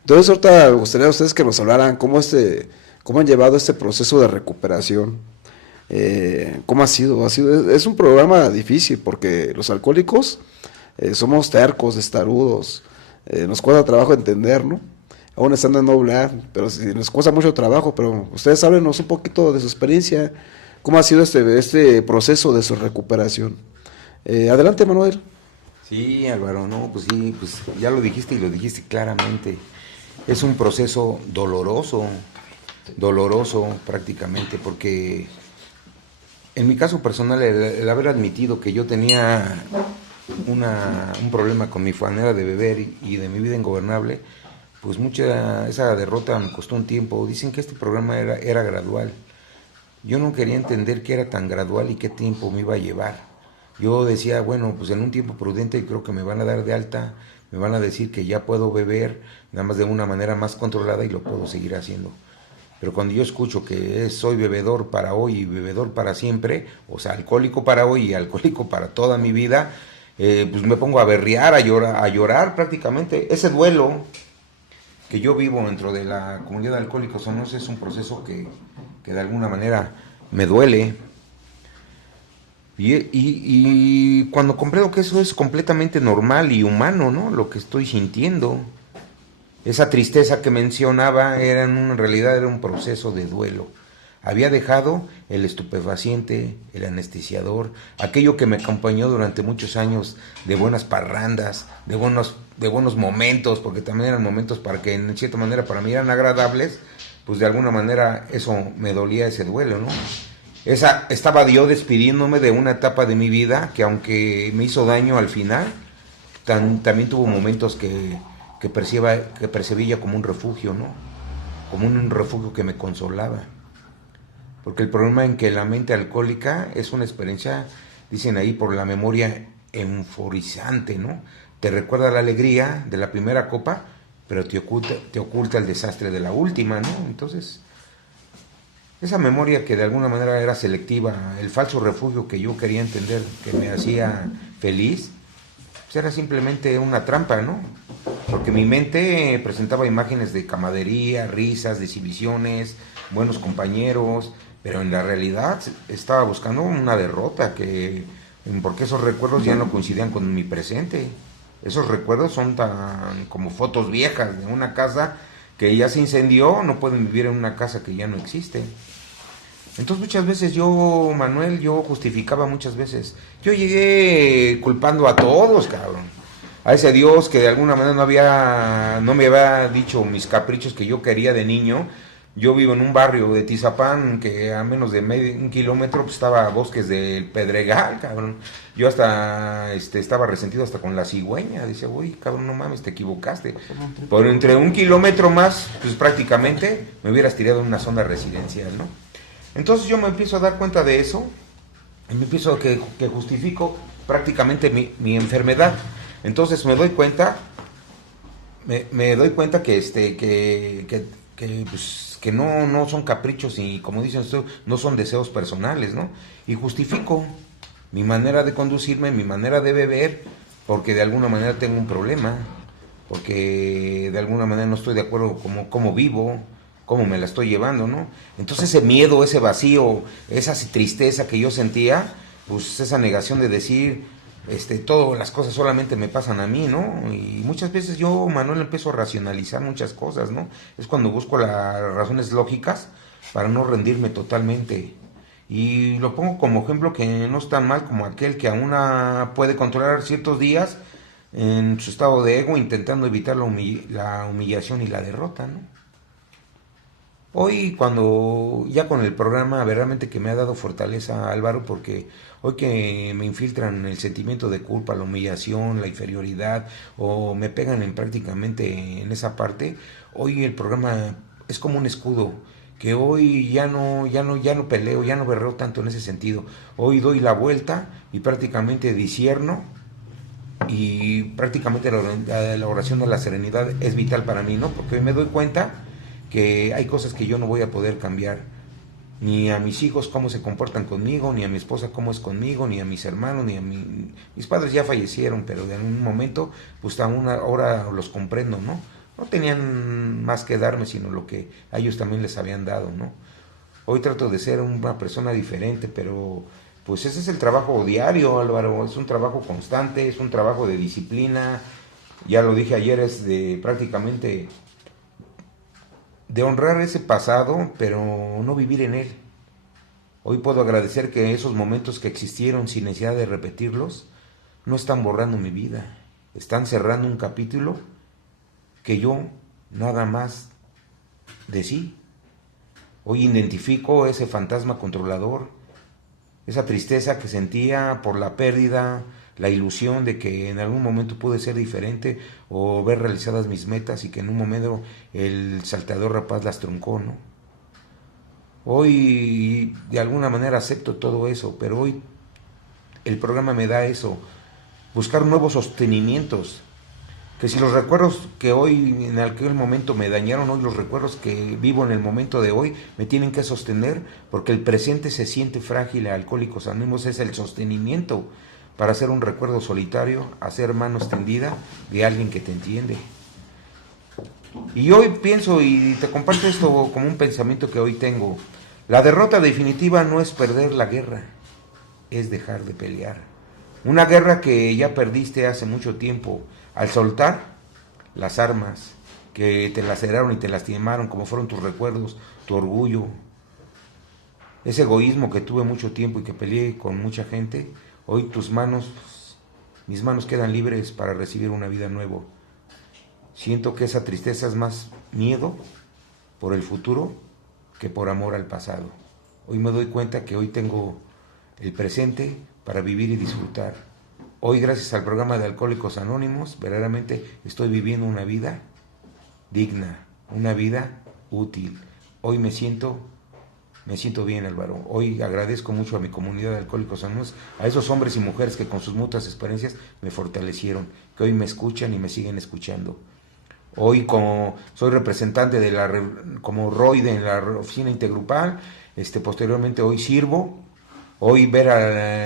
Entonces ahorita me gustaría a ustedes que nos hablaran cómo han llevado este proceso de recuperación, cómo ha sido. Es un programa difícil porque los alcohólicos somos tercos, testarudos, nos cuesta trabajo entender, ¿no? Aún estando en AA, pero sí, nos cuesta mucho trabajo, pero ustedes háblenos un poquito de su experiencia, cómo ha sido este proceso de su recuperación. Adelante, Manuel. Sí, Álvaro, no, pues sí, pues ya lo dijiste y lo dijiste claramente. Es un proceso doloroso prácticamente, porque en mi caso personal el haber admitido que yo tenía un problema con mi manera de beber y de mi vida ingobernable, pues esa derrota me costó un tiempo. Dicen que este programa era gradual. Yo no quería entender qué era tan gradual y qué tiempo me iba a llevar. Yo decía, bueno, pues en un tiempo prudente creo que me van a dar de alta, me van a decir que ya puedo beber, nada más de una manera más controlada, y lo puedo seguir haciendo. Pero cuando yo escucho que soy bebedor para hoy y bebedor para siempre, o sea, alcohólico para hoy y alcohólico para toda mi vida, pues me pongo a berrear, a llorar prácticamente. Ese duelo que yo vivo dentro de la comunidad de Alcohólicos Anónimos es un proceso que de alguna manera me duele. Y cuando comprendo que eso es completamente normal y humano, ¿no? Lo que estoy sintiendo. Esa tristeza que mencionaba en realidad era un proceso de duelo. Había dejado el estupefaciente, el anestesiador, aquello que me acompañó durante muchos años de buenas parrandas, de buenos momentos, porque también eran momentos para que en cierta manera para mí eran agradables, pues de alguna manera eso me dolía, ese duelo, ¿no? Estaba yo despidiéndome de una etapa de mi vida que, aunque me hizo daño al final, también tuvo momentos que percibía como un refugio, ¿no? Como un refugio que me consolaba. Porque el problema en que la mente alcohólica es una experiencia, dicen ahí, por la memoria euforizante, ¿no? Te recuerda la alegría de la primera copa, pero te oculta el desastre de la última, ¿no? Entonces, esa memoria que de alguna manera era selectiva, el falso refugio que yo quería entender, que me hacía feliz, pues era simplemente una trampa, ¿no? Porque mi mente presentaba imágenes de camaradería, risas, exhibiciones, buenos compañeros, pero en la realidad estaba buscando una derrota, porque esos recuerdos ya no coincidían con mi presente. Esos recuerdos son tan como fotos viejas de una casa que ya se incendió, no pueden vivir en una casa que ya no existe. Entonces muchas veces Manuel, yo justificaba muchas veces. Yo llegué culpando a todos, cabrón. A ese Dios que de alguna manera no me había dicho mis caprichos que yo quería de niño. Yo vivo en un barrio de Tizapán que a menos de un kilómetro pues, estaba Bosques del Pedregal, cabrón. Yo hasta estaba resentido hasta con la cigüeña. Decía, uy, cabrón, no mames, te equivocaste. Por entre un kilómetro más, pues prácticamente me hubieras tirado en una zona residencial, ¿no? Entonces yo me empiezo a dar cuenta de eso, y me empiezo que justifico prácticamente mi enfermedad. Entonces me doy cuenta, me doy cuenta que pues, que no son caprichos y, como dicen ustedes, no son deseos personales, ¿no? Y justifico mi manera de conducirme, mi manera de beber, porque de alguna manera tengo un problema, porque de alguna manera no estoy de acuerdo cómo vivo, cómo me la estoy llevando, ¿no? Entonces ese miedo, ese vacío, esa tristeza que yo sentía, pues esa negación de decir, todas las cosas solamente me pasan a mí, ¿no? Y muchas veces yo, Manuel, empiezo a racionalizar muchas cosas, ¿no? Es cuando busco las razones lógicas para no rendirme totalmente. Y lo pongo como ejemplo que no es tan mal como aquel que aún puede controlar ciertos días en su estado de ego, intentando evitar la humillación y la derrota, ¿no? Hoy, cuando ya con el programa, verdaderamente que me ha dado fortaleza, Álvaro, porque hoy que me infiltran el sentimiento de culpa, la humillación, la inferioridad, o me pegan prácticamente en esa parte, hoy el programa es como un escudo, que hoy ya no peleo, ya no berreo tanto en ese sentido. Hoy doy la vuelta y prácticamente discierno, y prácticamente la oración de la serenidad es vital para mí, ¿no? Porque hoy me doy cuenta que hay cosas que yo no voy a poder cambiar, ni a mis hijos cómo se comportan conmigo, ni a mi esposa cómo es conmigo, ni a mis hermanos, ni a mis padres ya fallecieron, pero en un momento, pues ahora los comprendo, ¿no? No tenían más que darme, sino lo que a ellos también les habían dado, ¿no? Hoy trato de ser una persona diferente, pero pues ese es el trabajo diario, Álvaro, es un trabajo constante, es un trabajo de disciplina, ya lo dije ayer, es de prácticamente de honrar ese pasado, pero no vivir en él. Hoy puedo agradecer que esos momentos que existieron sin necesidad de repetirlos, no están borrando mi vida, están cerrando un capítulo que yo nada más decí. Hoy identifico ese fantasma controlador, esa tristeza que sentía por la pérdida, la ilusión de que en algún momento pude ser diferente o ver realizadas mis metas, y que en un momento el salteador rapaz las truncó, ¿no? Hoy de alguna manera acepto todo eso, pero hoy el programa me da eso, buscar nuevos sostenimientos, que si los recuerdos que hoy en aquel momento me dañaron, hoy los recuerdos que vivo en el momento de hoy me tienen que sostener, porque el presente se siente frágil. Alcohólicos Anónimos es el sostenimiento para hacer un recuerdo solitario, hacer mano extendida de alguien que te entiende. Y hoy pienso, y te comparto esto como un pensamiento que hoy tengo: la derrota definitiva no es perder la guerra, es dejar de pelear. Una guerra que ya perdiste hace mucho tiempo, al soltar las armas que te laceraron y te lastimaron, como fueron tus recuerdos, tu orgullo, ese egoísmo que tuve mucho tiempo y que peleé con mucha gente. Hoy mis manos quedan libres para recibir una vida nueva. Siento que esa tristeza es más miedo por el futuro que por amor al pasado. Hoy me doy cuenta que hoy tengo el presente para vivir y disfrutar. Hoy, gracias al programa de Alcohólicos Anónimos, verdaderamente estoy viviendo una vida digna, una vida útil. Hoy me siento bien, Álvaro. Hoy agradezco mucho a mi comunidad de Alcohólicos Anónimos, a esos hombres y mujeres que con sus mutuas experiencias me fortalecieron, que hoy me escuchan y me siguen escuchando. Hoy, como soy representante como Roide en la oficina intergrupal, posteriormente hoy sirvo. Hoy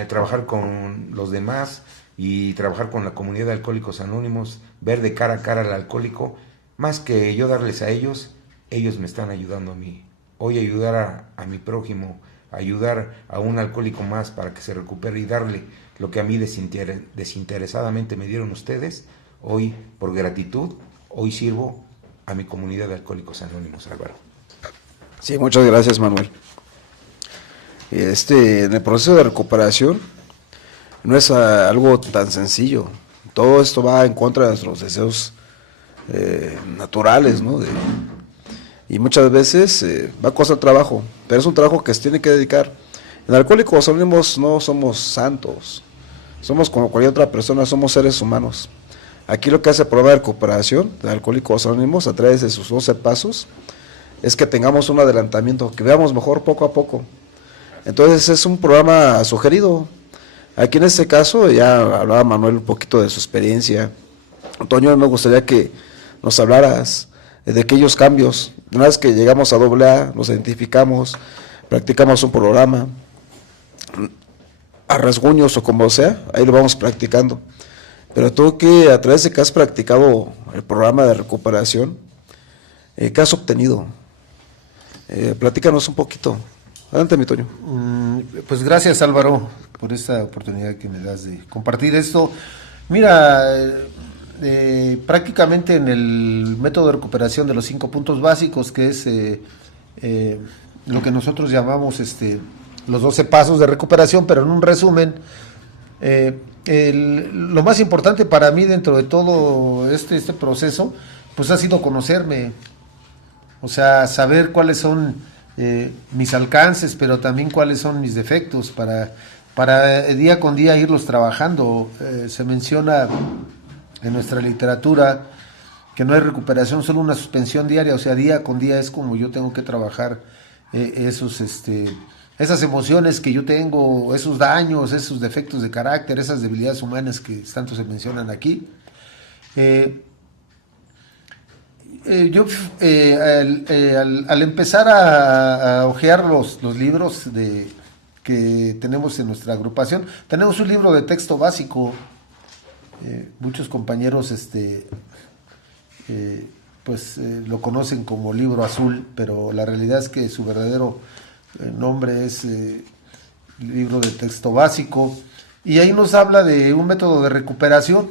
trabajar con los demás y trabajar con la comunidad de Alcohólicos Anónimos, ver de cara a cara al alcohólico, más que yo darles a ellos me están ayudando a mí. Hoy ayudar a mi prójimo, ayudar a un alcohólico más para que se recupere y darle lo que a mí desinteresadamente me dieron ustedes, hoy por gratitud, hoy sirvo a mi comunidad de Alcohólicos Anónimos, Álvaro. Sí, muchas gracias, Manuel. En el proceso de recuperación no es algo tan sencillo. Todo esto va en contra de nuestros deseos naturales, ¿no? Y muchas veces va a costar trabajo, pero es un trabajo que se tiene que dedicar. En Alcohólicos Anónimos no somos santos, somos como cualquier otra persona, somos seres humanos. Aquí lo que hace el programa de recuperación de Alcohólicos Anónimos a través de sus 12 pasos es que tengamos un adelantamiento, que veamos mejor poco a poco. Entonces es un programa sugerido, Aquí en este caso ya hablaba Manuel un poquito de su experiencia. Antonio, me gustaría que nos hablaras de aquellos cambios. Una vez que llegamos a AA, nos identificamos, practicamos un programa, a rasguños o como sea, ahí lo vamos practicando. Pero tú que a través de que has practicado el programa de recuperación, ¿qué has obtenido? Platícanos un poquito. Adelante, mi Toño. Pues gracias, Álvaro, por esta oportunidad que me das de compartir esto. Mira, prácticamente en el método de recuperación de los 5 puntos básicos, que es lo que nosotros llamamos los 12 pasos de recuperación, pero en un resumen, lo más importante para mí dentro de todo este proceso, pues ha sido conocerme, o sea, saber cuáles son mis alcances, pero también cuáles son mis defectos, para día con día irlos trabajando. Se menciona en nuestra literatura que no hay recuperación, solo una suspensión diaria, o sea, día con día es como yo tengo que trabajar esas emociones que yo tengo, esos daños, esos defectos de carácter, esas debilidades humanas que tanto se mencionan aquí. Al empezar a hojear los libros que tenemos en nuestra agrupación, tenemos un libro de texto básico. Muchos compañeros lo conocen como libro azul, pero la realidad es que su verdadero nombre es libro de texto básico, y ahí nos habla de un método de recuperación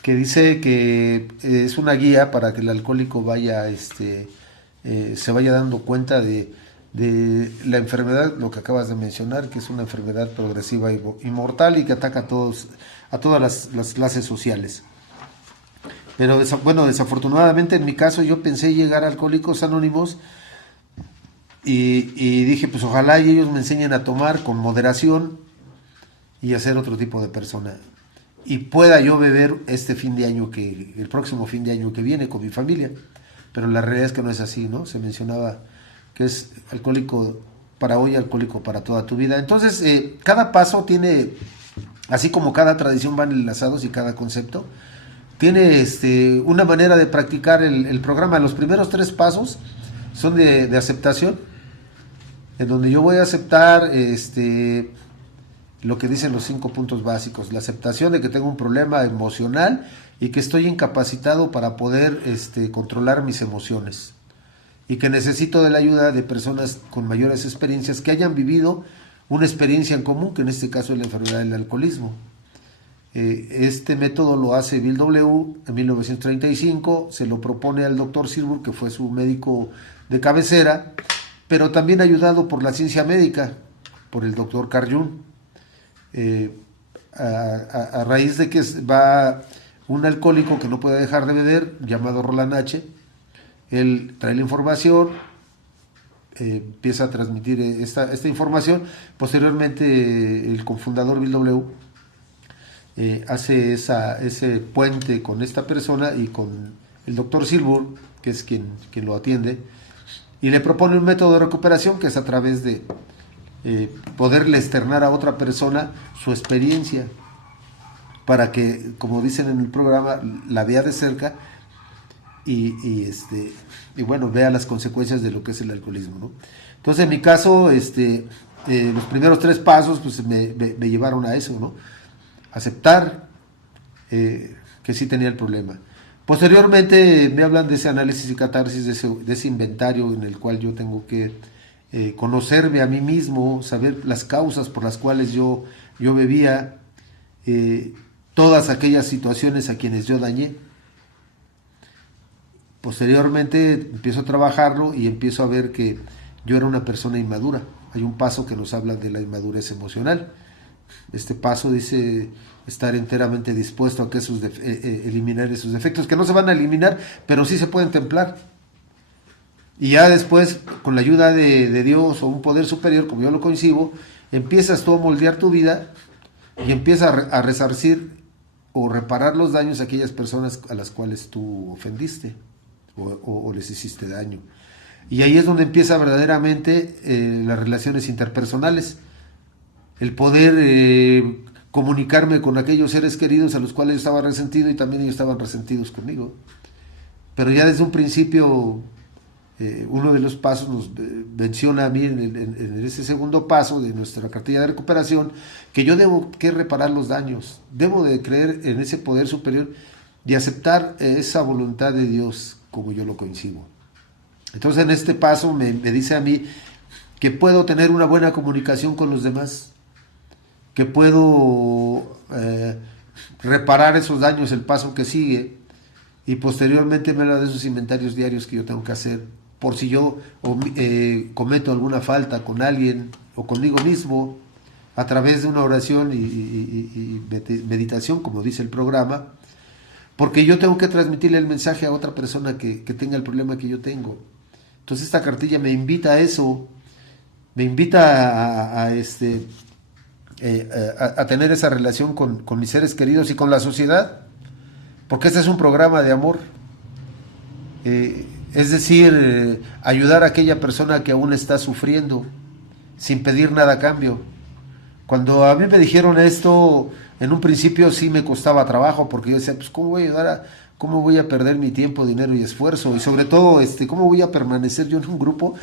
que dice que es una guía para que el alcohólico vaya se vaya dando cuenta de la enfermedad, lo que acabas de mencionar, que es una enfermedad progresiva y mortal, y que ataca a todas las clases sociales. Pero desafortunadamente en mi caso yo pensé llegar a Alcohólicos Anónimos y dije, pues ojalá y ellos me enseñen a tomar con moderación y a ser otro tipo de persona, y pueda yo beber el próximo fin de año que viene con mi familia. Pero la realidad es que no es así, ¿no? Se mencionaba que es alcohólico para hoy, alcohólico para toda tu vida. Entonces, cada paso tiene, así como cada tradición van enlazados y cada concepto, tiene una manera de practicar el programa. Los primeros 3 pasos son de aceptación, en donde yo voy a aceptar lo que dicen los 5 puntos básicos: la aceptación de que tengo un problema emocional y que estoy incapacitado para poder controlar mis emociones, y que necesito de la ayuda de personas con mayores experiencias que hayan vivido una experiencia en común, que en este caso es la enfermedad del alcoholismo. Este método lo hace Bill W. en 1935, se lo propone al doctor Silver, que fue su médico de cabecera, pero también ayudado por la ciencia médica, por el doctor Carl Jung. A raíz de que va un alcohólico que no puede dejar de beber, llamado Roland H., él trae la información, empieza a transmitir esta información. Posteriormente el cofundador Bill W. Hace ese puente con esta persona y con el doctor Silver, que es quien lo atiende, y le propone un método de recuperación que es a través de poderle externar a otra persona su experiencia, para que, como dicen en el programa, la vea de cerca y bueno, vea las consecuencias de lo que es el alcoholismo, ¿no? Entonces, en mi caso, los primeros 3 pasos pues me llevaron a eso, ¿no? Aceptar que sí tenía el problema. Posteriormente me hablan de ese análisis y catarsis, de ese inventario en el cual yo tengo que conocerme a mí mismo, saber las causas por las cuales yo bebía, todas aquellas situaciones a quienes yo dañé. Posteriormente empiezo a trabajarlo y empiezo a ver que yo era una persona inmadura. Hay un paso que nos habla de la inmadurez emocional. Este paso dice estar enteramente dispuesto a que eliminar esos defectos, que no se van a eliminar, pero sí se pueden templar. Y ya después, con la ayuda de Dios o un poder superior, como yo lo concibo, empiezas tú a moldear tu vida y empiezas a resarcir o reparar los daños a aquellas personas a las cuales tú ofendiste o les hiciste daño. Y ahí es donde empieza verdaderamente las relaciones interpersonales. el poder comunicarme con aquellos seres queridos a los cuales yo estaba resentido y también ellos estaban resentidos conmigo. Pero ya desde un principio, uno de los pasos nos menciona a mí en ese segundo paso de nuestra cartilla de recuperación, que yo debo que reparar los daños, debo de creer en ese poder superior y aceptar esa voluntad de Dios como yo lo concibo. Entonces en este paso me dice a mí que puedo tener una buena comunicación con los demás, que puedo reparar esos daños, el paso que sigue, y posteriormente me habla de esos inventarios diarios que yo tengo que hacer, por si yo cometo alguna falta con alguien o conmigo mismo, a través de una oración y meditación, como dice el programa, porque yo tengo que transmitirle el mensaje a otra persona que tenga el problema que yo tengo. Entonces esta cartilla me invita a eso, me invita a tener esa relación con mis seres queridos y con la sociedad, porque este es un programa de amor. Es decir, ayudar a aquella persona que aún está sufriendo sin pedir nada a cambio. Cuando a mí me dijeron esto, en un principio sí me costaba trabajo, porque yo decía, pues ¿cómo voy a ayudar cómo voy a perder mi tiempo, dinero y esfuerzo? Y sobre todo, ¿cómo voy a permanecer yo en un grupo?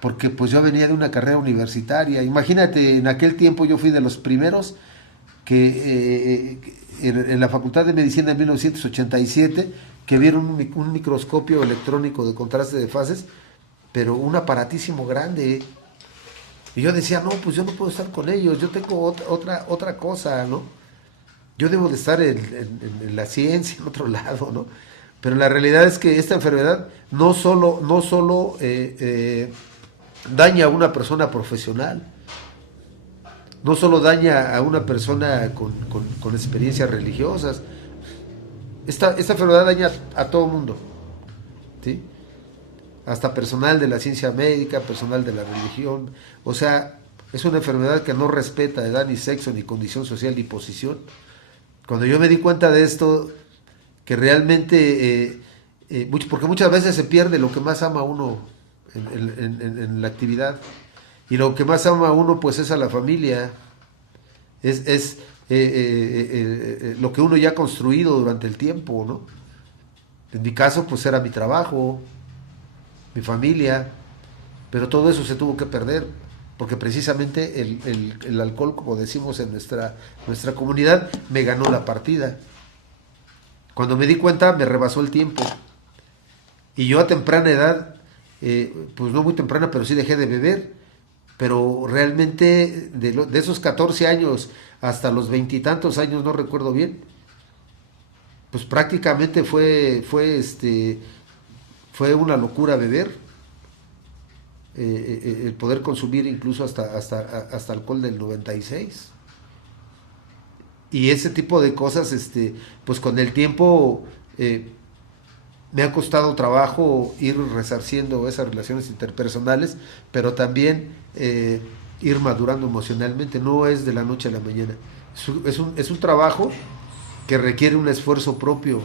Porque pues yo venía de una carrera universitaria. Imagínate, en aquel tiempo yo fui de los primeros que en la Facultad de Medicina en 1987, que vieron un microscopio electrónico de contraste de fases, pero un aparatísimo grande. Y yo decía, no, pues yo no puedo estar con ellos, yo tengo otra cosa, ¿no? Yo debo de estar en la ciencia, en otro lado, ¿no? Pero la realidad es que esta enfermedad no solo daña a una persona profesional, no solo daña a una persona con experiencias religiosas. Esta enfermedad daña a todo mundo, ¿sí? Hasta personal de la ciencia médica, personal de la religión. O sea, es una enfermedad que no respeta edad, ni sexo, ni condición social, ni posición. Cuando yo me di cuenta de esto, que realmente, porque muchas veces se pierde lo que más ama uno en la actividad, y lo que más ama uno pues es a la familia, es lo que uno ya ha construido durante el tiempo, ¿no? En mi caso pues era mi trabajo, mi familia, pero todo eso se tuvo que perder, porque precisamente el alcohol, como decimos en nuestra comunidad, me ganó la partida. Cuando me di cuenta me rebasó el tiempo, y yo a temprana edad, pues no muy temprana, pero sí dejé de beber, pero realmente de esos 14 años hasta los 20 y tantos años, no recuerdo bien, pues prácticamente fue una locura beber, el poder consumir incluso hasta alcohol del 96. Y ese tipo de cosas, pues con el tiempo me ha costado trabajo ir resarciendo esas relaciones interpersonales, pero también ir madurando emocionalmente. No es de la noche a la mañana. Es un trabajo que requiere un esfuerzo propio,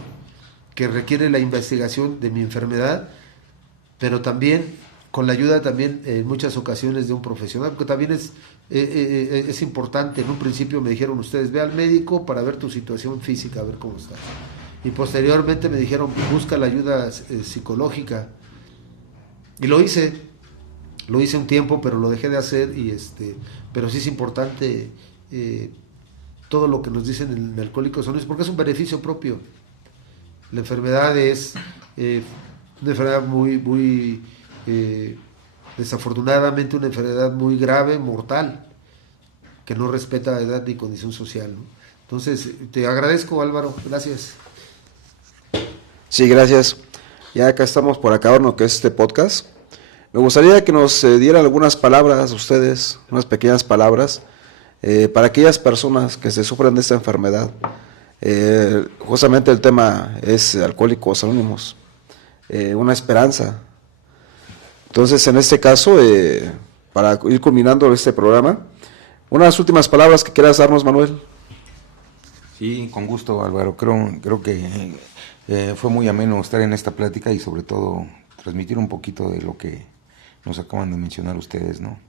que requiere la investigación de mi enfermedad, pero también con la ayuda también en muchas ocasiones de un profesional, porque también es importante. En un principio me dijeron ustedes, ve al médico para ver tu situación física, a ver cómo está. Y posteriormente me dijeron, busca la ayuda psicológica. Y lo hice un tiempo, pero lo dejé de hacer. Pero sí es importante todo lo que nos dicen en Alcohólicos Anónimos, porque es un beneficio propio. La enfermedad es una enfermedad muy desafortunadamente una enfermedad muy grave, mortal, que no respeta edad ni condición social, ¿no? Entonces, te agradezco, Álvaro, gracias. Sí, gracias. Ya acá estamos por acabar lo que es este podcast. Me gustaría que nos dieran algunas palabras ustedes, unas pequeñas palabras, para aquellas personas que se sufren de esta enfermedad. Justamente el tema es Alcohólicos Anónimos, una esperanza. Entonces, en este caso, para ir culminando este programa, unas últimas palabras que quieras darnos, Manuel. Sí, con gusto, Álvaro. Creo que fue muy ameno estar en esta plática y sobre todo transmitir un poquito de lo que nos acaban de mencionar ustedes, ¿no?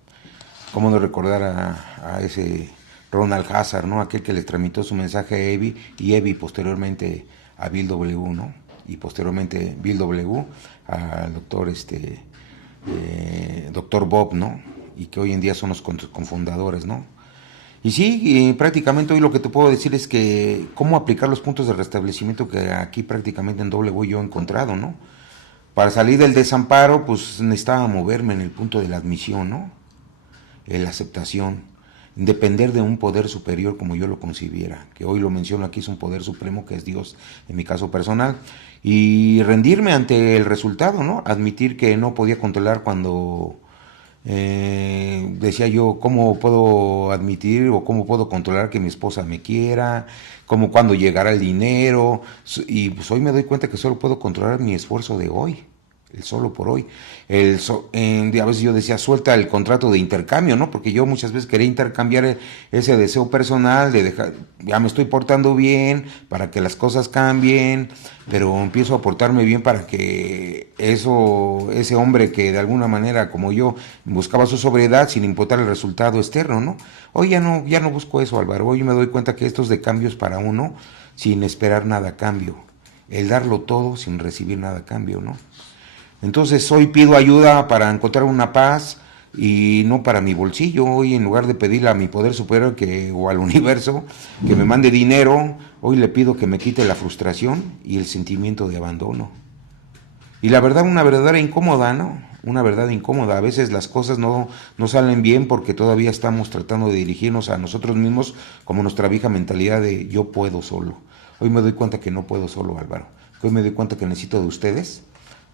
cómo no recordar a ese Ronald Hazard, ¿no? Aquel que le tramitó su mensaje a Evi, y Evi posteriormente a Bill W, ¿no? Y posteriormente Bill W al doctor doctor Bob, ¿no? Y que hoy en día son los cofundadores, ¿no? Y sí, y prácticamente hoy lo que te puedo decir es que cómo aplicar los puntos de restablecimiento que aquí prácticamente en W yo he encontrado, ¿no? Para salir del desamparo, pues necesitaba moverme en el punto de la admisión, ¿no? La aceptación, depender de un poder superior como yo lo concibiera, que hoy lo menciono aquí, es un poder supremo que es Dios en mi caso personal, y rendirme ante el resultado, ¿no? Admitir que no podía controlar cuando decía yo, ¿cómo puedo admitir o cómo puedo controlar que mi esposa me quiera? ¿Cómo cuando llegará el dinero? Y pues hoy me doy cuenta que solo puedo controlar mi esfuerzo de hoy, el solo por hoy. A veces yo decía, suelta el contrato de intercambio, ¿no? Porque yo muchas veces quería intercambiar ese deseo personal de dejar, ya me estoy portando bien para que las cosas cambien, pero empiezo a portarme bien para que ese hombre que de alguna manera como yo buscaba su sobriedad sin importar el resultado externo, ¿no? Hoy ya no busco eso, Álvaro. Hoy me doy cuenta que esto es de cambios para uno sin esperar nada a cambio, el darlo todo sin recibir nada a cambio, ¿no? Entonces hoy pido ayuda para encontrar una paz y no para mi bolsillo. Hoy en lugar de pedirle a mi poder superior o al universo que me mande dinero, hoy le pido que me quite la frustración y el sentimiento de abandono. Y la verdad, una verdadera incómoda, ¿no? Una verdad incómoda. A veces las cosas no salen bien porque todavía estamos tratando de dirigirnos a nosotros mismos como nuestra vieja mentalidad de yo puedo solo. Hoy me doy cuenta que no puedo solo, Álvaro. Hoy me doy cuenta que necesito de ustedes,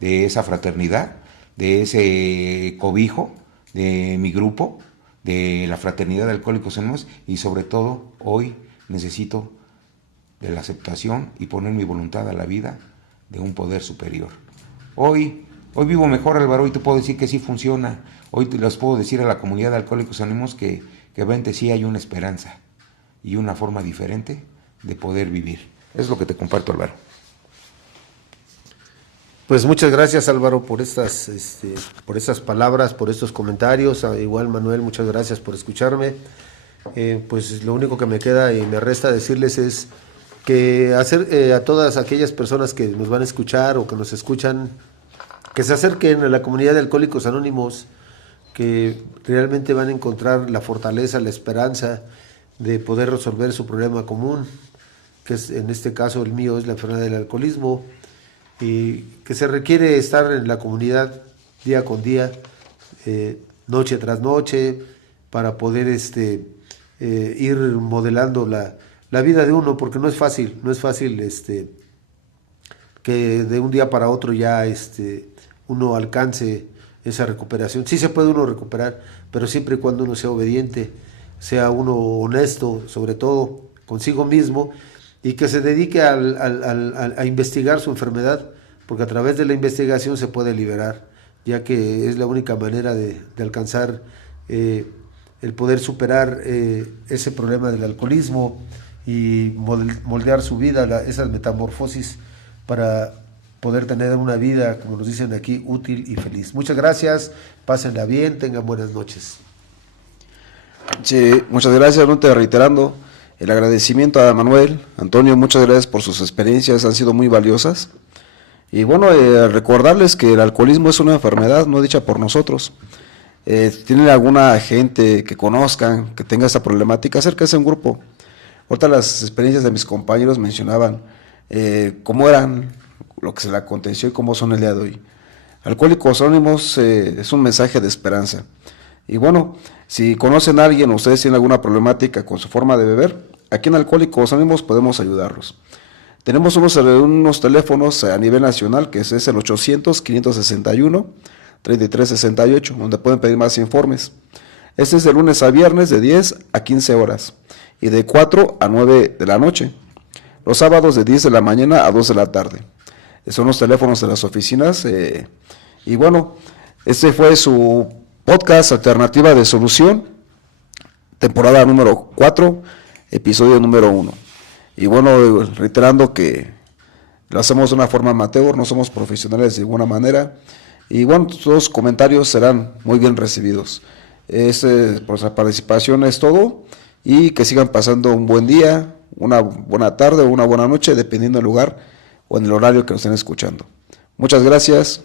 de esa fraternidad, de ese cobijo, de mi grupo, de la fraternidad de Alcohólicos Anónimos, y sobre todo hoy necesito de la aceptación y poner mi voluntad a la vida de un poder superior. Hoy vivo mejor, Álvaro, hoy te puedo decir que sí funciona. Hoy les puedo decir a la comunidad de Alcohólicos Anónimos que realmente sí hay una esperanza y una forma diferente de poder vivir. Es lo que te comparto, Álvaro. Pues muchas gracias, Álvaro, por estas palabras, por estos comentarios. Igual, Manuel, muchas gracias por escucharme. Pues lo único que me queda y me resta decirles es que a todas aquellas personas que nos van a escuchar o que nos escuchan, que se acerquen a la comunidad de Alcohólicos Anónimos, que realmente van a encontrar la fortaleza, la esperanza de poder resolver su problema común, que es, en este caso el mío es la enfermedad del alcoholismo, y que se requiere estar en la comunidad día con día, noche tras noche, para poder ir modelando la vida de uno, porque no es fácil que de un día para otro ya uno alcance esa recuperación. Sí se puede uno recuperar, pero siempre y cuando uno sea obediente, sea uno honesto, sobre todo consigo mismo, y que se dedique a investigar su enfermedad, porque a través de la investigación se puede liberar, ya que es la única manera de alcanzar el poder superar ese problema del alcoholismo y moldear su vida, esa metamorfosis, para poder tener una vida, como nos dicen aquí, útil y feliz. Muchas gracias, pásenla bien, tengan buenas noches. Sí, muchas gracias, no te reiterando el agradecimiento a Manuel, Antonio, muchas gracias por sus experiencias, han sido muy valiosas. Y bueno, recordarles que el alcoholismo es una enfermedad no dicha por nosotros. ¿Tienen alguna gente que conozcan, que tenga esta problemática? Acérquense a un grupo. Ahorita las experiencias de mis compañeros mencionaban cómo eran, lo que se le aconteció y cómo son el día de hoy. Alcohólicos Anónimos es un mensaje de esperanza. Y bueno, si conocen a alguien o ustedes tienen alguna problemática con su forma de beber, aquí en Alcohólicos Anónimos podemos ayudarlos. Tenemos unos teléfonos a nivel nacional, que es el 800-561-3368, donde pueden pedir más informes. Este es de lunes a viernes de 10 a 15 horas y de 4 a 9 de la noche. Los sábados de 10 de la mañana a 2 de la tarde. Son los teléfonos de las oficinas. Y bueno, este fue su podcast Alternativa de Solución, temporada número 4, episodio número 1. Y bueno, reiterando que lo hacemos de una forma amateur, no somos profesionales de ninguna manera. Y bueno, todos los comentarios serán muy bien recibidos. Por su participación es todo, y que sigan pasando un buen día, una buena tarde o una buena noche, dependiendo del lugar o en el horario que nos estén escuchando. Muchas gracias.